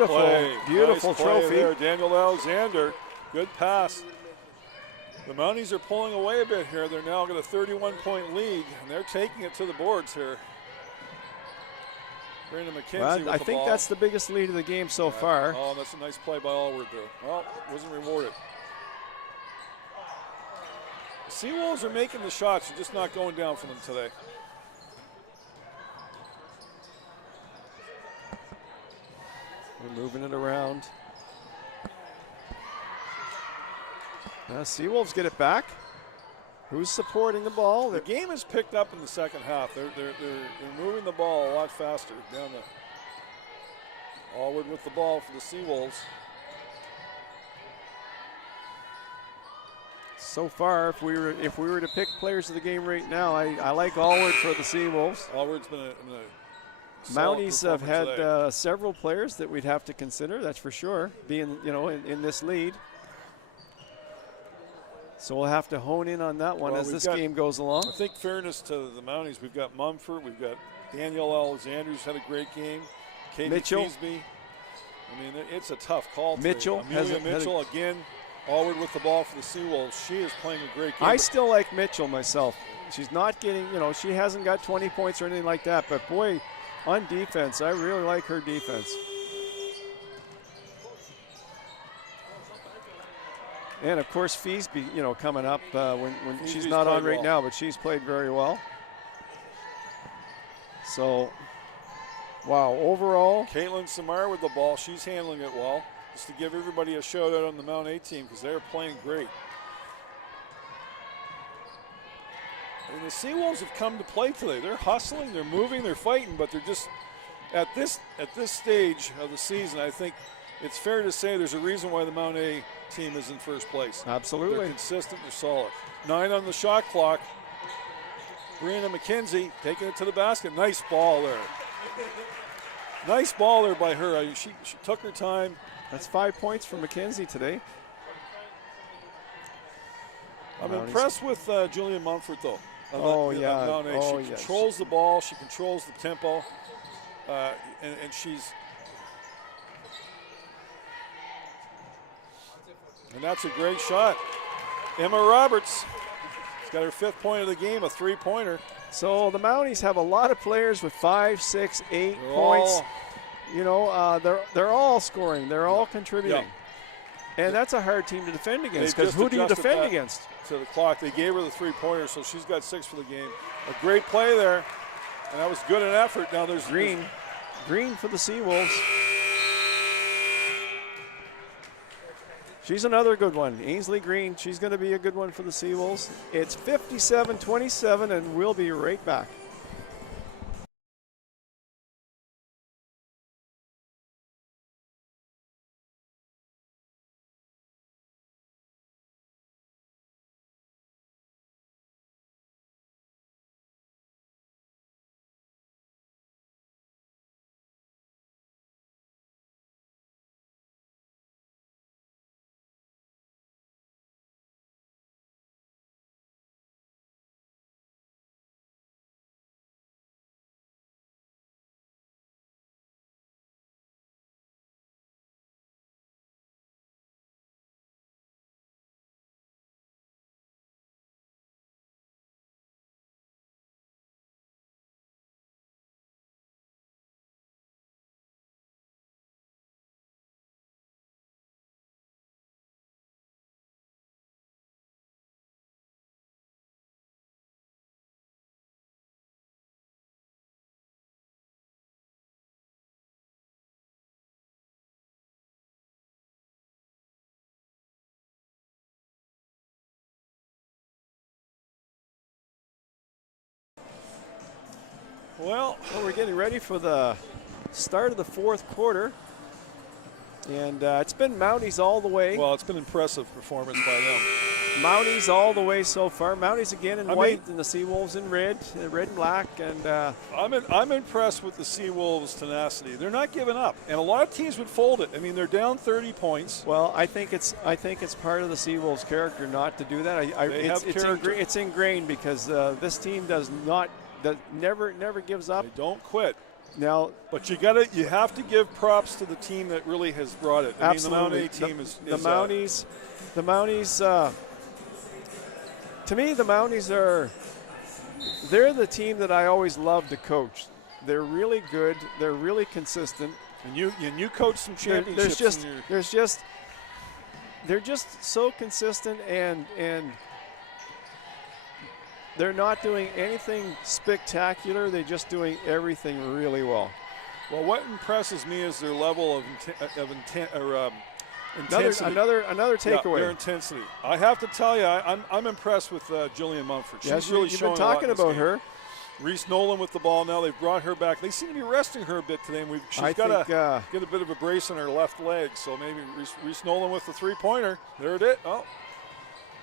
beautiful play trophy. There. Daniel Alexander, good pass. The Mounties are pulling away a bit here. They're now got a 31-point lead, and they're taking it to the boards here. Brandon McKenzie with the ball. I think that's the biggest lead of the game so far. Oh, that's a nice play by Allward there. Well, wasn't rewarded. The Seawolves are making the shots. They're just not going down for them today. We're moving it around. Now Seawolves get it back. Who's supporting the ball? The game has picked up in the second half. They're moving the ball a lot faster down Allward with the ball for the Seawolves. So far, if we were to pick players of the game right now, I like Allward for the Seawolves. Allward's been a Mounties have had several several players that we'd have to consider, that's for sure, being in this lead. So we'll have to hone in on that one as this game goes along. I think fairness to the Mounties, we've got Mumford, we've got Danielle Alexander, who's had a great game. Katie Mitchell. Feasby. I mean, it's a tough call. Mitchell. Amelia Mitchell, again, Allward with the ball for the Seawolves. She is playing a great game. I still like Mitchell myself. She's not getting, she hasn't got 20 points or anything like that, but boy, on defense, I really like her defense. And of course, Feasby, coming up when she's not on right now, but she's played very well. So, wow, overall. Caitlin Samar with the ball. She's handling it well. Just to give everybody a shout out on the Mount A team because they're playing great. And the Seawolves have come to play today. They're hustling, they're moving, they're fighting, but they're just at this stage of the season, I think it's fair to say there's a reason why the Mount A team is in first place. Absolutely. They're consistent, they're solid. 9 on the shot clock. Brianna McKenzie taking it to the basket. Nice ball there. Nice ball there by her. She took her time. That's 5 points for McKenzie today. I'm impressed with Julian Mumford, though. She controls the ball. She controls the tempo. And she's... And that's a great shot. Emma Roberts has got her 5th point of the game, a 3-pointer. So the Mounties have a lot of players with 5, 6, 8 points. They're all scoring. They're all contributing. Yeah. And that's a hard team to defend against because who do you defend against? To the clock. They gave her the 3-pointer, so she's got 6 for the game. A great play there, and that was good an effort. Now there's Green for the Seawolves. She's another good one. Ainsley Green, she's going to be a good one for the Seawolves. It's 57-27, and we'll be right back. Well, we're getting ready for the start of the 4th quarter. And it's been Mounties all the way. Well, it's been impressive performance by them. Mounties all the way so far. Mounties again in white and the Seawolves in red and black. And I'm impressed with the Seawolves' tenacity. They're not giving up, and a lot of teams would fold it. I mean, they're down 30 points. Well, I think it's part of the Seawolves' character not to do that. It's ingrained because this team never gives up. They don't quit. Now, but you have to give props to the team that really has brought it. Absolutely. I mean, the Mount A team is the Mounties. To me, the Mounties they're the team that I always love to coach. They're really good. They're really consistent. And you coach some championships. They're just so consistent and they're not doing anything spectacular. They're just doing everything really well. Well, what impresses me is their level of intensity. Another takeaway. Their intensity. I have to tell you, I'm impressed with Jillian Mumford. She's really you've showing been talking a lot in about this her. Reese Nolan with the ball now. They've brought her back. They seem to be resting her a bit today, and she's got to get a bit of a brace on her left leg. So maybe Reese Nolan with the three-pointer. There it is. Oh.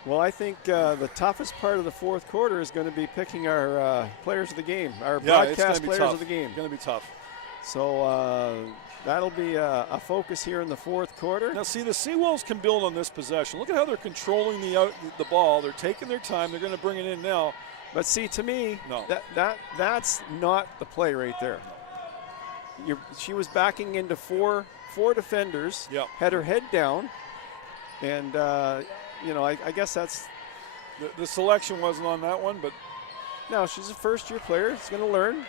Well, I think the toughest part of the fourth quarter is going to be picking our players of the game, our broadcast players of the game. It's going to be tough. So that'll be a focus here in the fourth quarter. Now, see, the Seawolves can build on this possession. Look at how they're controlling the ball. They're taking their time. They're going to bring it in now. But see, to me, no. that's not the play right there. She was backing into four defenders, yep. Had her head down, and I guess that's the selection wasn't on that one. But no, she's a first-year player. She's going to learn.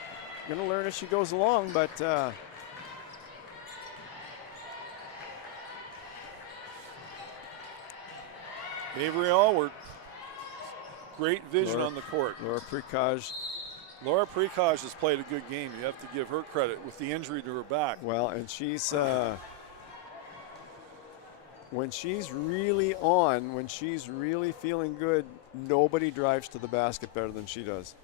Going to learn as she goes along, but Avery Allward, great vision on the court. Laura Precage has played a good game. You have to give her credit with the injury to her back. Well, and she's when she's really on, when she's really feeling good, nobody drives to the basket better than she does.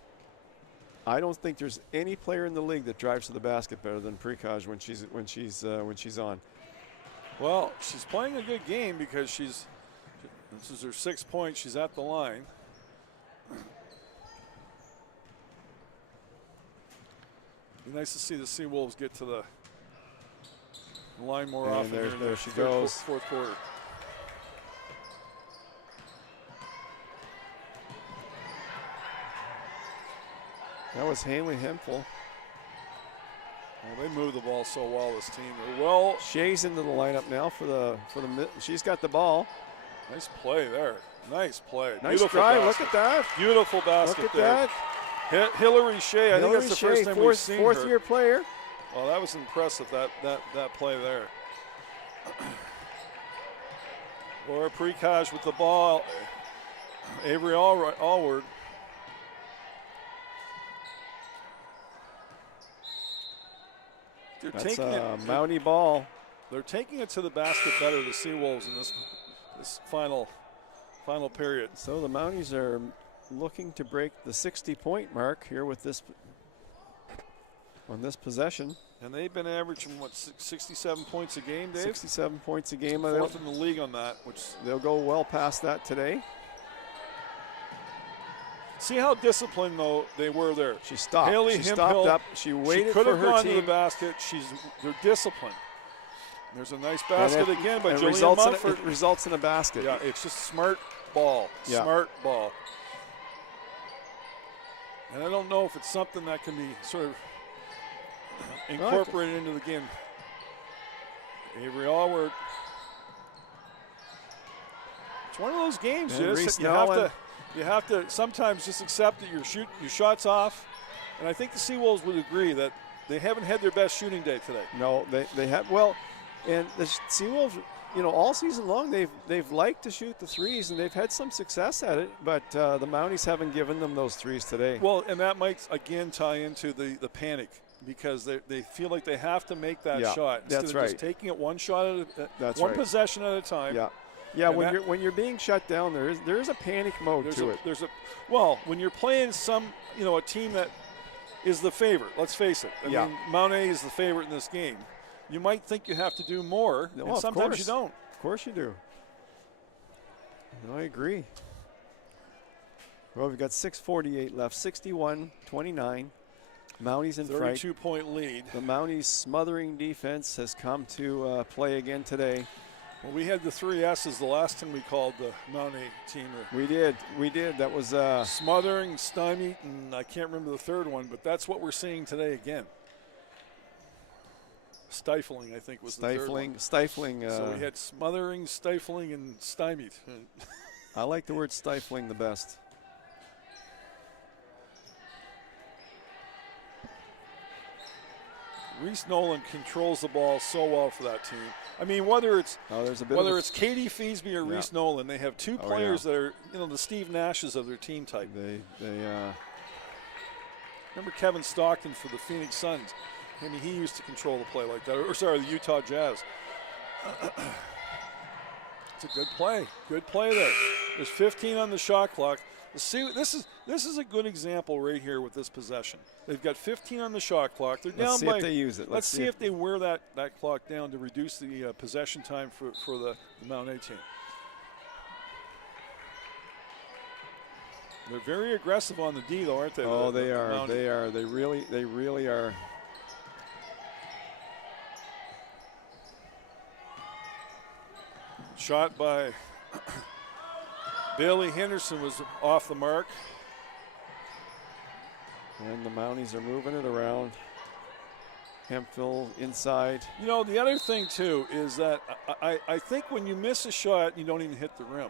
I don't think there's any player in the league that drives to the basket better than Precage when she's on. Well, she's playing a good game because this is her 6th point. She's at the line. Be nice to see the Seawolves get to the line more often. There she goes. Fourth quarter. That was Haley Hempel. Well, they move the ball so well, this team. Well, Shea's into the lineup now for the she's got the ball. Nice play there. Nice play. Nice Beautiful drive. Basket. Look at that. Beautiful basket. Look at there. that. Hillary Shea. I think that's the first time we've seen her. Fourth-year player. Well, that was impressive. That play there. Laura Precage with the ball. Avery Allward. That's a Mountie ball. They're taking it to the basket better, the Seawolves, in this final period. So the Mounties are looking to break the 60-point mark here with this on this possession. And they've been averaging, 67 points a game, Dave? 67 points a game. Fourth in the league on that. They'll go well past that today. See how disciplined, though, they were there. She stopped. Haley she stopped up. She waited for her team. She could have gone to the basket. They're disciplined. There's a nice basket again by Jillian Mumford. It results in a basket. Yeah, it's just smart ball. Yeah. Smart ball. And I don't know if it's something that can be sort of incorporated into the game. Avery Allward. It's one of those games, you have to sometimes just accept that you're shooting your shots off. And I think the Seawolves would agree that they haven't had their best shooting day today. No, they have. Well, and the Seawolves, all season long they've liked to shoot the threes, and they've had some success at it. But the Mounties haven't given them those threes today. Well, and that might again tie into the panic, because they feel like they have to make that shot instead of just taking it one shot at one possession at a time. Yeah. Yeah, when you're being shut down, there is a panic mode to it. When you're playing a team that is the favorite. Let's face it. I mean, Mount A is the favorite in this game. You might think you have to do more, and sometimes you don't. Of course you do. No, I agree. Well, we've got 6:48 left. 61-29. Mounties in fright. 32-point lead. The Mounties' smothering defense has come to play again today. Well, we had the 3 S's the last time we called the Mount A team. We did. That was smothering, stymied, and I can't remember the third one, but that's what we're seeing today again. Stifling, I think, was the third one. Stifling. So we had smothering, stifling, and stymied. I like the word stifling the best. Reese Nolan controls the ball so well for that team. I mean, whether it's Katie Feasby or Reese Nolan, they have two players that are, the Steve Nashes of their team type. Remember Kevin Stockton for the Phoenix Suns? I mean, he used to control the play like that. The Utah Jazz. It's a good play. Good play there. There's 15 on the shot clock. See, this is a good example right here with this possession. They've got 15 on the shot clock. They're down Let's see by. if they use it. Let's see if they wear that clock down to reduce the possession time for the Mount A team. They're very aggressive on the D, though, aren't they? Oh, they are. They are. They really are. Shot by Bailey Henderson was off the mark. And the Mounties are moving it around. Hemphill inside. You know, the other thing, too, is that I think when you miss a shot, you don't even hit the rim.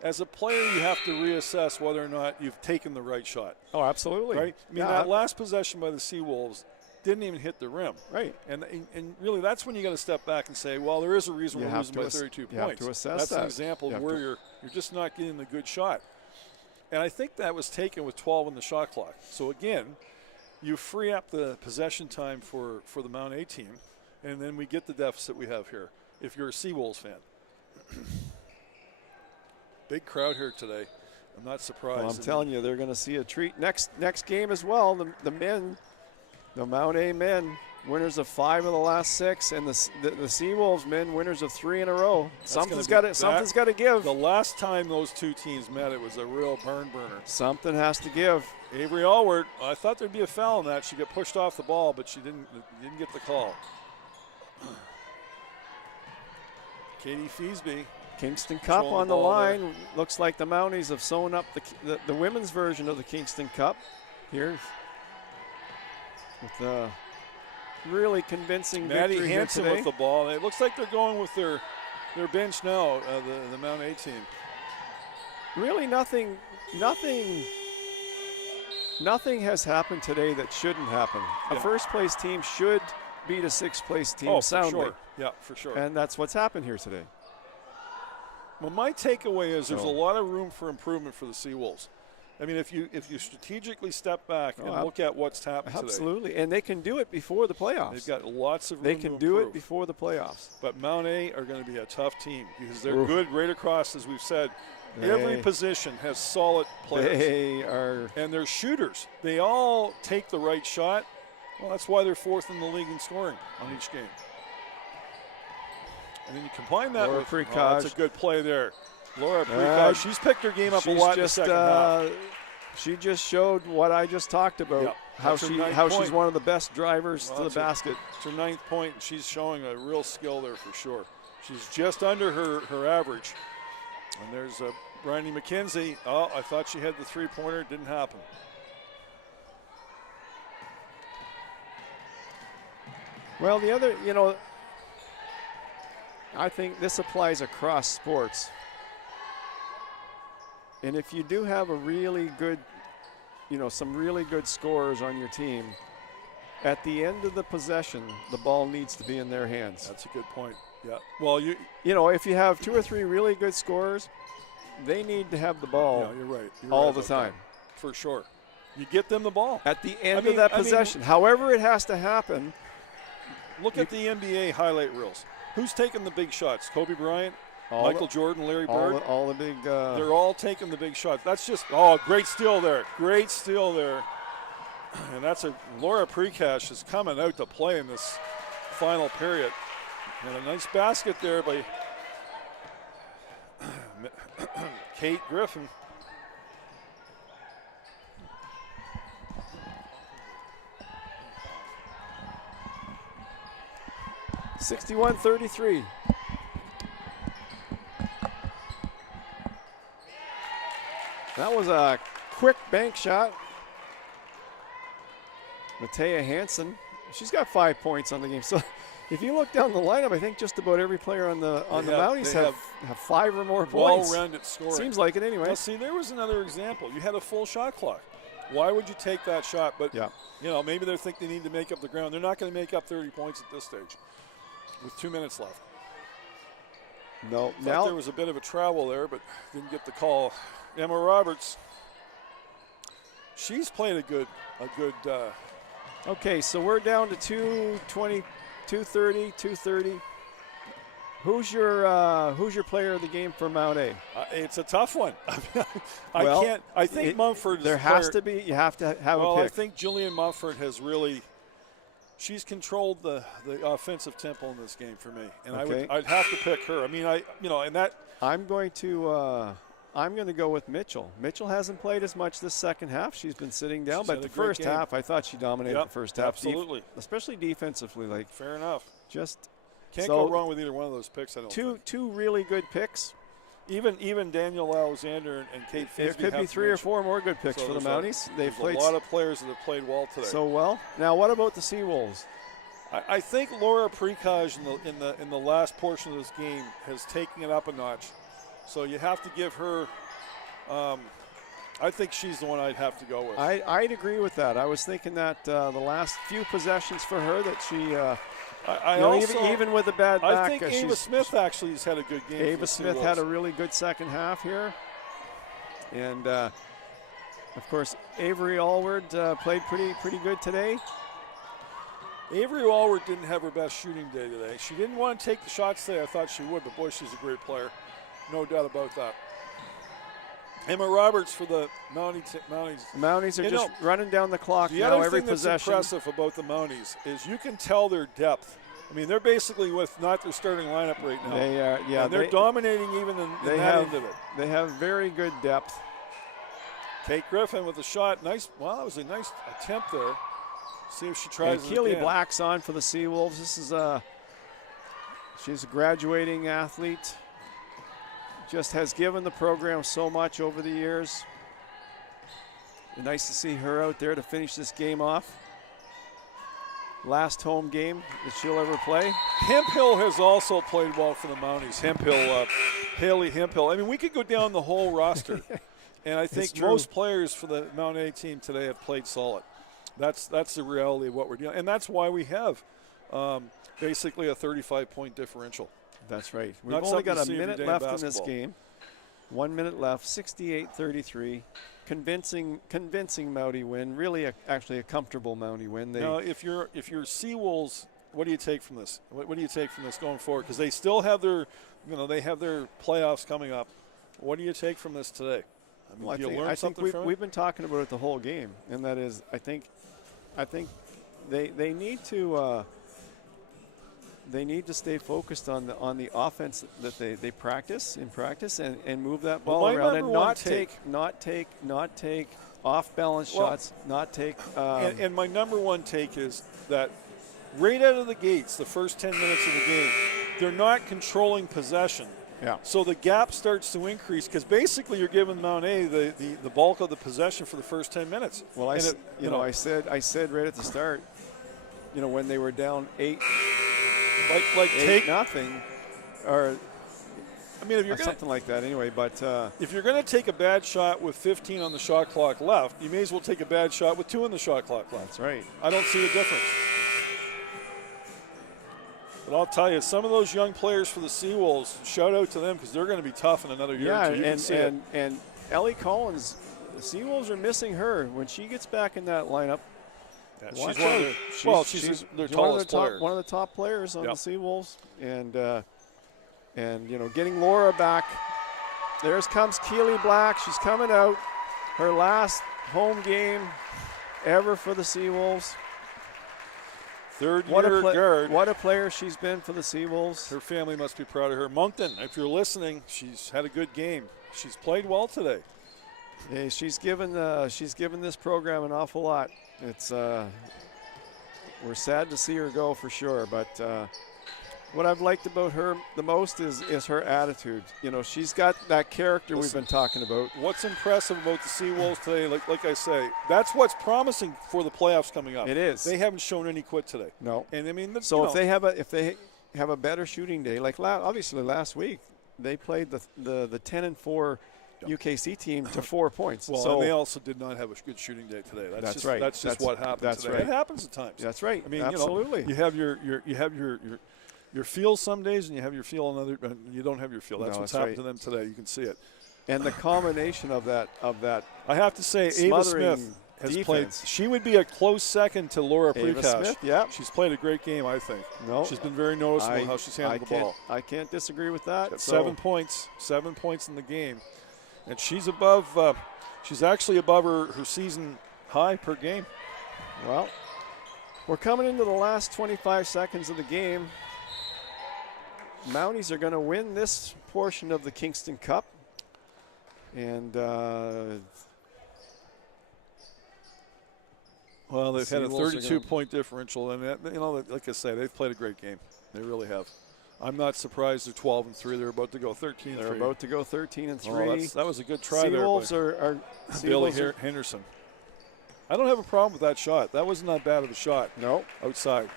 As a player, you have to reassess whether or not you've taken the right shot. Oh, absolutely. Right? I mean, that last possession by the Seawolves didn't even hit the rim. Right. And really, that's when you got to step back and say, well, there is a reason we're losing by 32 points. You have to assess that's that. an example of where you're just not getting the good shot. And I think that was taken with 12 on the shot clock. So, again, you free up the possession time for the Mount A team, and then we get the deficit we have here if you're a Seawolves fan. Big crowd here today. I'm not surprised. Well, I'm telling you, they're going to see a treat next game as well. The men, the Mount A men, winners of 5 of the last 6, and the Seawolves men, winners of 3 in a row. Something's got to give. The last time those two teams met, it was a real barn burner. Something has to give. Avery Allward, I thought there'd be a foul on that. She got pushed off the ball, but she didn't get the call. Katie Feasby. Kingston Cup on the line. There. Looks like the Mounties have sewn up the women's version of the Kingston Cup here with a really convincing Maddie victory Hansen here today. with the ball. It looks like they're going with their bench now, the Mount A team. Really nothing has happened today that shouldn't happen. A first-place team should beat a 6th-place team soundly. For sure. Yeah, for sure. And that's what's happened here today. Well, my takeaway is there's a lot of room for improvement for the Seawolves. I mean, if you strategically step back and look at what's happened today. Absolutely, and they can do it before the playoffs. They've got lots of room They can to do improve. it before the playoffs. But Mount A are going to be a tough team because they're good right across, as we've said. Every position has solid players. They are. And they're shooters. They all take the right shot. Well, that's why they're 4th in the league in scoring on each game. And then you combine that with that's a good play there. Laura Precog, she's picked her game up a lot in the second half. She just showed what I just talked about, how she's one of the best drivers to the basket. It's her 9th point, and she's showing a real skill there for sure. She's just under her average. And there's Bryony McKenzie. Oh, I thought she had the 3-pointer. Didn't happen. Well, the other, I think this applies across sports. And if you do have a really good, some really good scorers on your team, at the end of the possession, the ball needs to be in their hands. That's a good point. Yeah. Well, if you have 2 or 3 really good scorers, they need to have the ball. Yeah, you're right. All the time. For sure. You get them the ball. At the end of that possession. However it has to happen. Look at the NBA highlight reels. Who's taking the big shots? Kobe Bryant, Michael Jordan, Larry Bird? All the big. They're all taking the big shots. That's just, great steal there. Great steal there. And that's Laura Prekash is coming out to play in this final period. And a nice basket there by Kate Griffin. (61-33). That was a quick bank shot. Matea Hansen, she's got 5 points on the game. So if you look down the lineup, I think just about every player on the Mounties have 5 or more points. Well-rounded scoring. Seems like it anyway. Well, see, there was another example. You had a full shot clock. Why would you take that shot? But, maybe they think they need to make up the ground. They're not going to make up 30 points at this stage with 2 minutes left. No. Now there was a bit of a travel there, but didn't get the call. Emma Roberts, she's played a good. Okay, so we're down to 2:20, 2:30, 2:30. Who's your player of the game for Mount A? It's a tough one. Well, I think Mumford. There has to be. You have to have a pick. I think Jillian Mumford has really. She's controlled the offensive tempo in this game for me, and I'd have to pick her. I mean, and that. I'm going to go with Mitchell. Mitchell hasn't played as much this second half. She's been sitting down, but the first half, I thought she dominated the first half. Absolutely. Especially defensively. Fair enough. Can't go wrong with either one of those picks, I don't think. Two really good picks. Even Daniel Alexander and Kate Fisby. There could be 3 or 4 more good picks for the Mounties. They've played a lot of players that have played well today. So well. Now, what about the Seawolves? I think Laura Precaj in the last portion of this game has taken it up a notch. So you have to give her. I think she's the one I'd have to go with. I'd agree with that. I was thinking that the last few possessions for her that she. Even with a bad back. I think Ava Smith actually has had a good game. Ava Smith had a really good second half here. And, of course, Avery Allward played pretty good today. Avery Allward didn't have her best shooting day today. She didn't want to take the shots today. I thought she would, but, boy, she's a great player. No doubt about that. Emma Roberts for the Mounties. Mounties are just running down the clock the now other every thing possession. That's impressive about the Mounties is you can tell their depth. I mean, they're basically with not their starting lineup right now. They are, yeah. And they're dominating even in that end of it. They have very good depth. Kate Griffin with a shot. Nice. Well, that was a nice attempt there. See if she tries it Keely again. Black's on for the Seawolves. This is she's a graduating athlete. Just has given the program so much over the years. Nice to see her out there to finish this game off. Last home game that she'll ever play. Hemphill has also played well for the Mounties. Haley Hemphill. I mean, we could go down the whole roster. And I think most players for the Mount A team today have played solid. That's the reality of what we're doing. And that's why we have basically a 35-point differential. That's right. We've only got a minute left in this game. 1 minute left, 68-33. Convincing Mountie win. Really, actually a comfortable Mountie win. Now, if you're Seawolves, what do you take from this? What do you take from this going forward? Because they still have their playoffs coming up. What do you take from this today? I mean, do you learn something from it? We've been talking about it the whole game, and that is, I think they need to. They need to stay focused on the offense that they practice and move that ball around and not take off balance shots, not take. And my number one take is that right out of the gates, the first 10 minutes of the game, they're not controlling possession. Yeah. So the gap starts to increase because basically you're giving Mount A the bulk of the possession for the first 10 minutes. Well, I said right at the start, when they were down 8. Like take nothing, or if you're something like that. Anyway, but if you're going to take a bad shot with 15 on the shot clock left, you may as well take a bad shot with 2 on the shot clock left. That's right. I don't see a difference. But I'll tell you, some of those young players for the Seawolves, shout out to them because they're going to be tough in another year. Yeah, and Ellie Collins, the Seawolves are missing her when she gets back in that lineup. Yeah, she's their tallest player. One of the top players on the Seawolves, and getting Laura back. There comes Keely Black. She's coming out. Her last home game ever for the Seawolves. Third year guard. What a player she's been for the Seawolves. Her family must be proud of her. Moncton, if you're listening, she's had a good game. She's played well today. Yeah, she's given this program an awful lot. It's we're sad to see her go for sure, but what I've liked about her the most is her attitude. She's got that character we've been talking about. What's impressive about the Seawolves today, like I say, that's what's promising for the playoffs coming up. It is. They haven't shown any quit today. No. And I mean, so if they have a better shooting day, like obviously last week, they played the 10-4 UKC team to 4 points. Well, and they also did not have a good shooting day today. That's right. That's just what happens. That's today. Right. It happens at times. That's right. I mean, absolutely. You have your feel some days, and you have your feel another. You don't have your feel. That's what's happened to them today. You can see it. And the combination of that. I have to say, Ava Smith has defense. played. She would be a close second to Laura Ava Prekash. Smith, yeah. She's played a great game, I think. No, she's been very noticeable how she's handled the ball. I can't disagree with that. Got 7 points, 7 points in the game, and she's above. She's actually above her season high per game. Well, we're coming into the last 25 seconds of the game. Mounties are going to win this portion of the Kingston Cup, and well, they've had a 32-point differential, and like I say, they've played a great game. They really have. I'm not surprised they're 12-3. They're about to go 13-3. They're about to go 13-3. Oh, that was a good try there. Seawolves are Billy Henderson. I don't have a problem with that shot. That wasn't that bad of a shot. No, outside.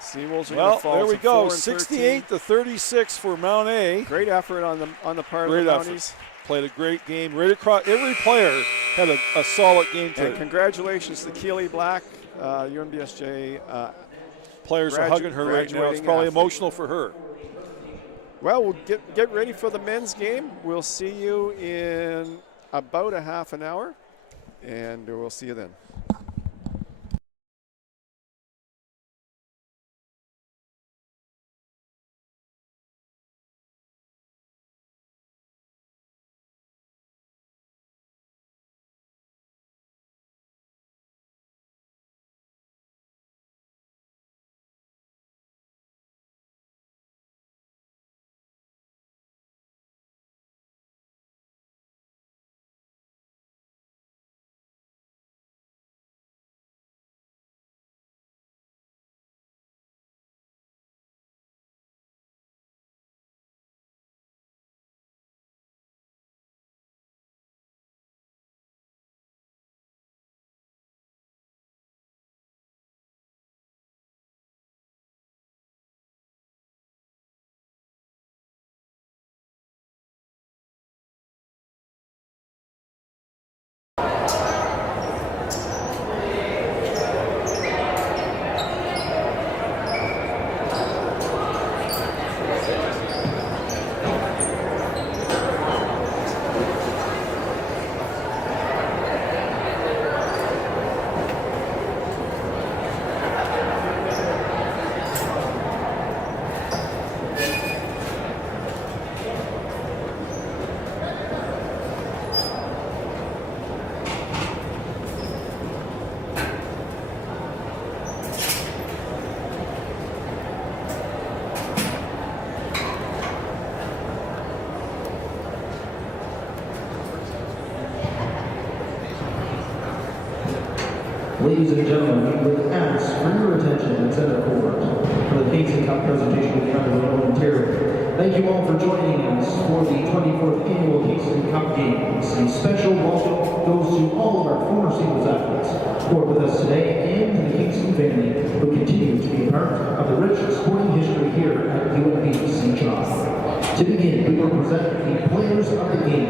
Seawolves are well, fall there we go. 68-36 for Mount A. Great effort on the part of the Mounties. Played a great game right across. Every player had a solid game today. And congratulations to Keely Black, UNBSJ. Players are hugging her right now. It's probably emotional for her. Well, we'll get ready for the men's game. We'll see you in about a half an hour, and we'll see you then. Ladies and gentlemen, we would ask for your attention and center court for the Kingston Cup presentation of the Underworld Ontario. Thank you all for joining us for the 24th Annual Kingston Cup Games. A special welcome goes to all of our former singles athletes who are with us today and to the Kingston family who continue to be a part of the rich sporting history here at UNBSJ. To begin, we will present the players of the game.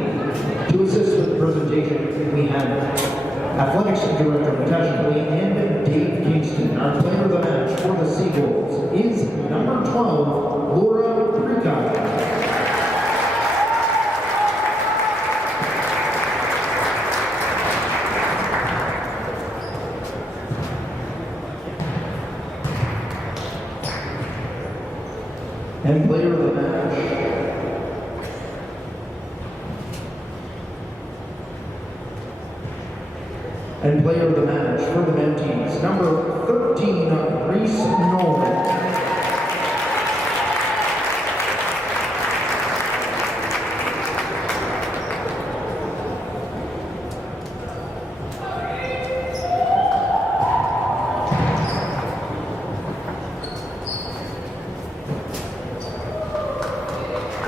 To assist with the presentation, we have Athletics Director Natasha Lee and Dave Kingston. Our player of the match for the Seagulls is number 12, Laura Prekash. And player of the match, and player of the match for the Mounties, number 13, Reese Norman.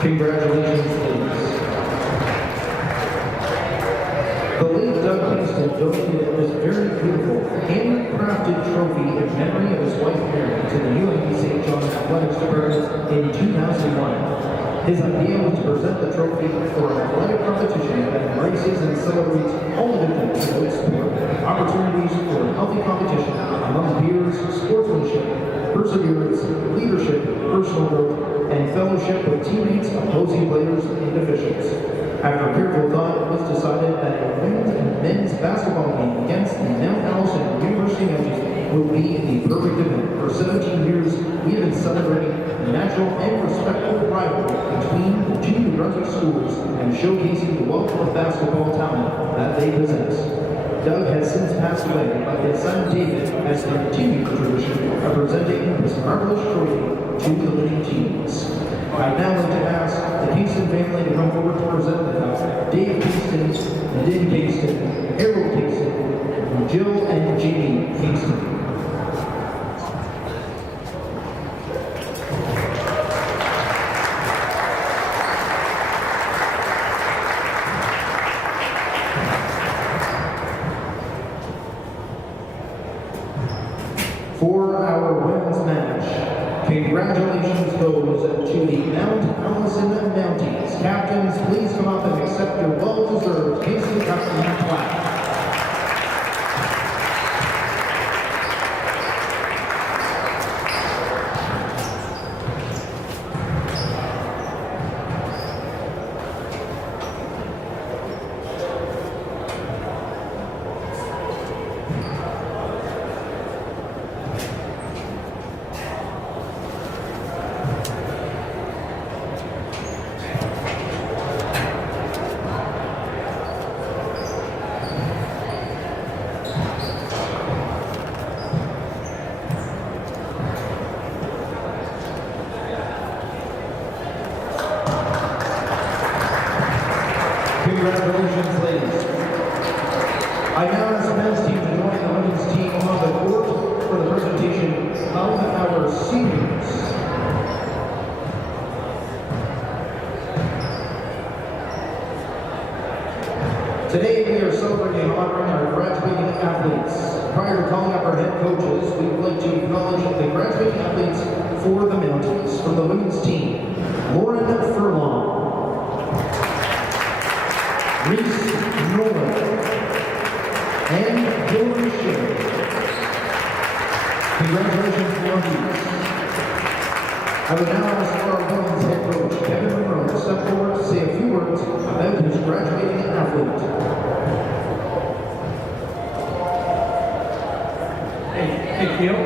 Congratulations, ladies. The late Doug Kingston donated this very beautiful, handcrafted trophy in memory of his wife Mary to the UNBSJ Athletics Department in 2001. His idea was to present the trophy for an athletic competition that embraces and celebrates all the good things about sport, opportunities for healthy competition among peers, sportsmanship, perseverance, leadership, personal growth, and fellowship with teammates, opposing players, and officials. After careful thought, it was decided that a women's and men's basketball game against the is celebrating the natural and respectful rivalry between the two New Brunswick schools and showcasing the wealth of basketball talent that they possess. Doug has since passed away, but his son David has continued the tradition of presenting this marvelous trophy to the winning teams. I'd now like to ask the Kingston family to come forward to present the cup. Dave Kingston, Nadine Kingston, Harold Kingston, Jill and Jamie Kingston. For our women's match, congratulations goes to the Mount Allison Mounties. Captains, please come up and accept your well-deserved Kingston Cup and plaque. Congratulations, ladies. I now ask the men's team to join the women's team on the court for the presentation of our seniors. Today we are celebrating and honoring our graduating athletes. Prior to calling up our head coaches, we would like to acknowledge the graduating athletes for the Mounties. From the women's team, Lauren Furlong, Reese Nolan, and Hillary Sherry. Congratulations, Mounties. I would now ask our women's head coach, Kevin Monroe, to step forward to say a few words about his graduating athlete. Hey, Phil.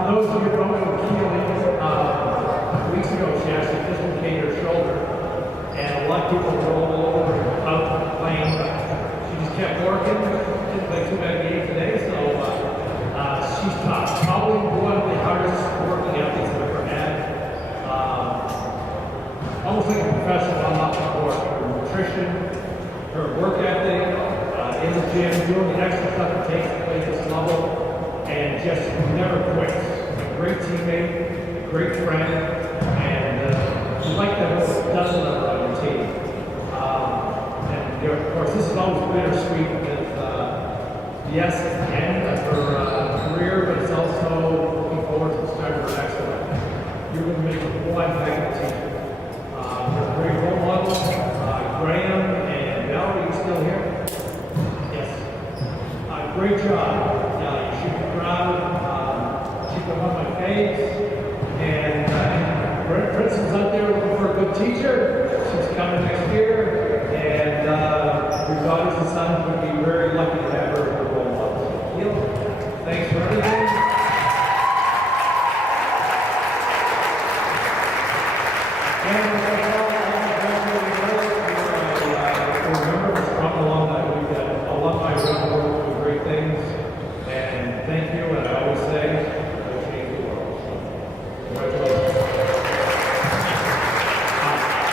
For those of you who don't know Keely, a couple weeks ago she actually dislocated her shoulder, and a lot of people rolled over out playing, but she just kept working. Didn't play too bad game today, so she's probably one of the hardest working athletes I've ever had. Almost like a professional on off the court. Her nutrition, her work ethic, in the gym, doing the extra stuff it takes to play this level. And just never quits. Great teammate, great friend, and she's like that whole dozen of her on your team. And of course, this is always bittersweet because yes, it's the end of her career, but it's also looking forward to the start of her next one. You're going to make one heck of a teacher. You're a great role model. Graham and Valerie, you still here? Yes. Great job. She put on my face, and Brent Princeton's out there looking for a good teacher. She's coming next year, and your daughters and sons would be very lucky to have her as a role model. Thanks for everything. And remember, it's come along that we've got a lot of my around the world doing great things. And thank you, and I always say, you'll change the world. Congratulations.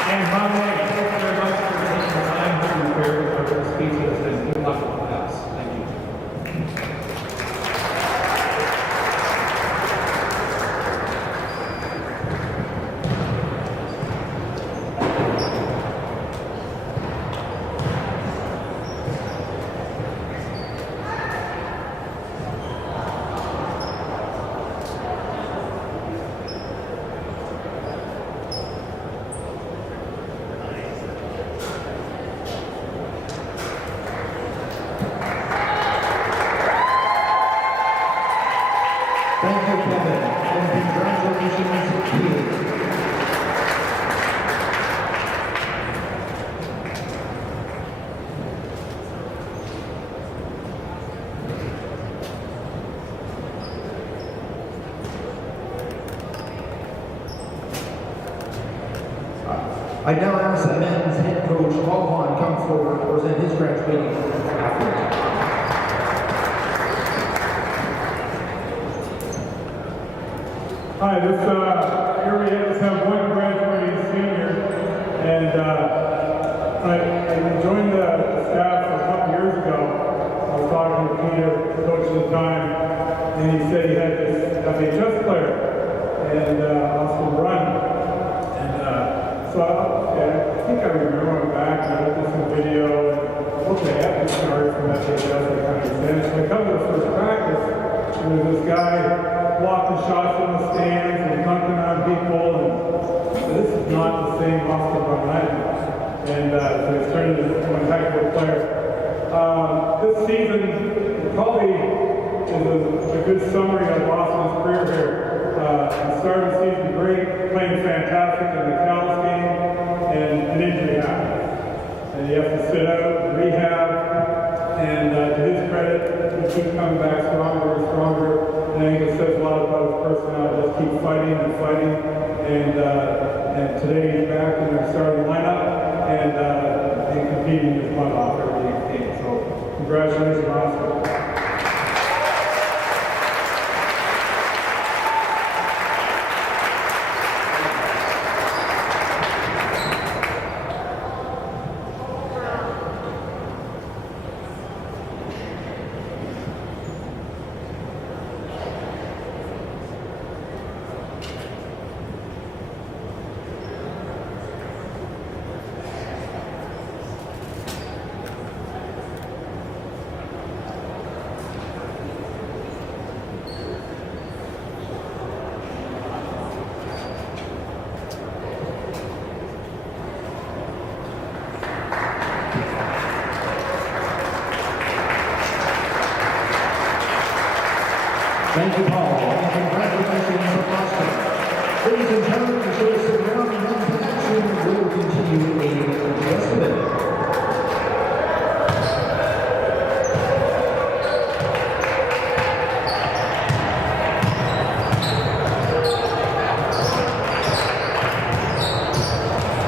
And by the way, thank you very much for taking the time to prepare our speeches, and good luck with the class. Thank you. Thank you, Kevin, and congratulations, Keely. I now ask that men's head coach Paul Vaughn come forward to present his graduating athlete. Hi, here we have one graduating senior, and I joined the staff a couple years ago. I was talking to Peter, the coach at the time, and he said he had this FHS player, and Austin Run. And so I think I remember going back and I looked at some video, and okay, I have to start from FHS, I kind of understand. So I come to the first practice, and there's this guy blocking shots in the stands and dunking on people, and this is not the same Austin Run. And so he's turned into one heck of a player. This season probably is a good summary of Austin's career here. He started the season great, playing fantastic in the Cal's game, and an injury happens. And he has to sit out, rehab, and to his credit, he keeps coming back stronger and stronger. And I think it says a lot about his personality. Just keep fighting and fighting. And today he's back in our starting lineup and competing his butt off every game. So congratulations, Austin. Thank you, Paul, and congratulations from Austin. Ladies and gentlemen, the show is around and action will continue in just a minute.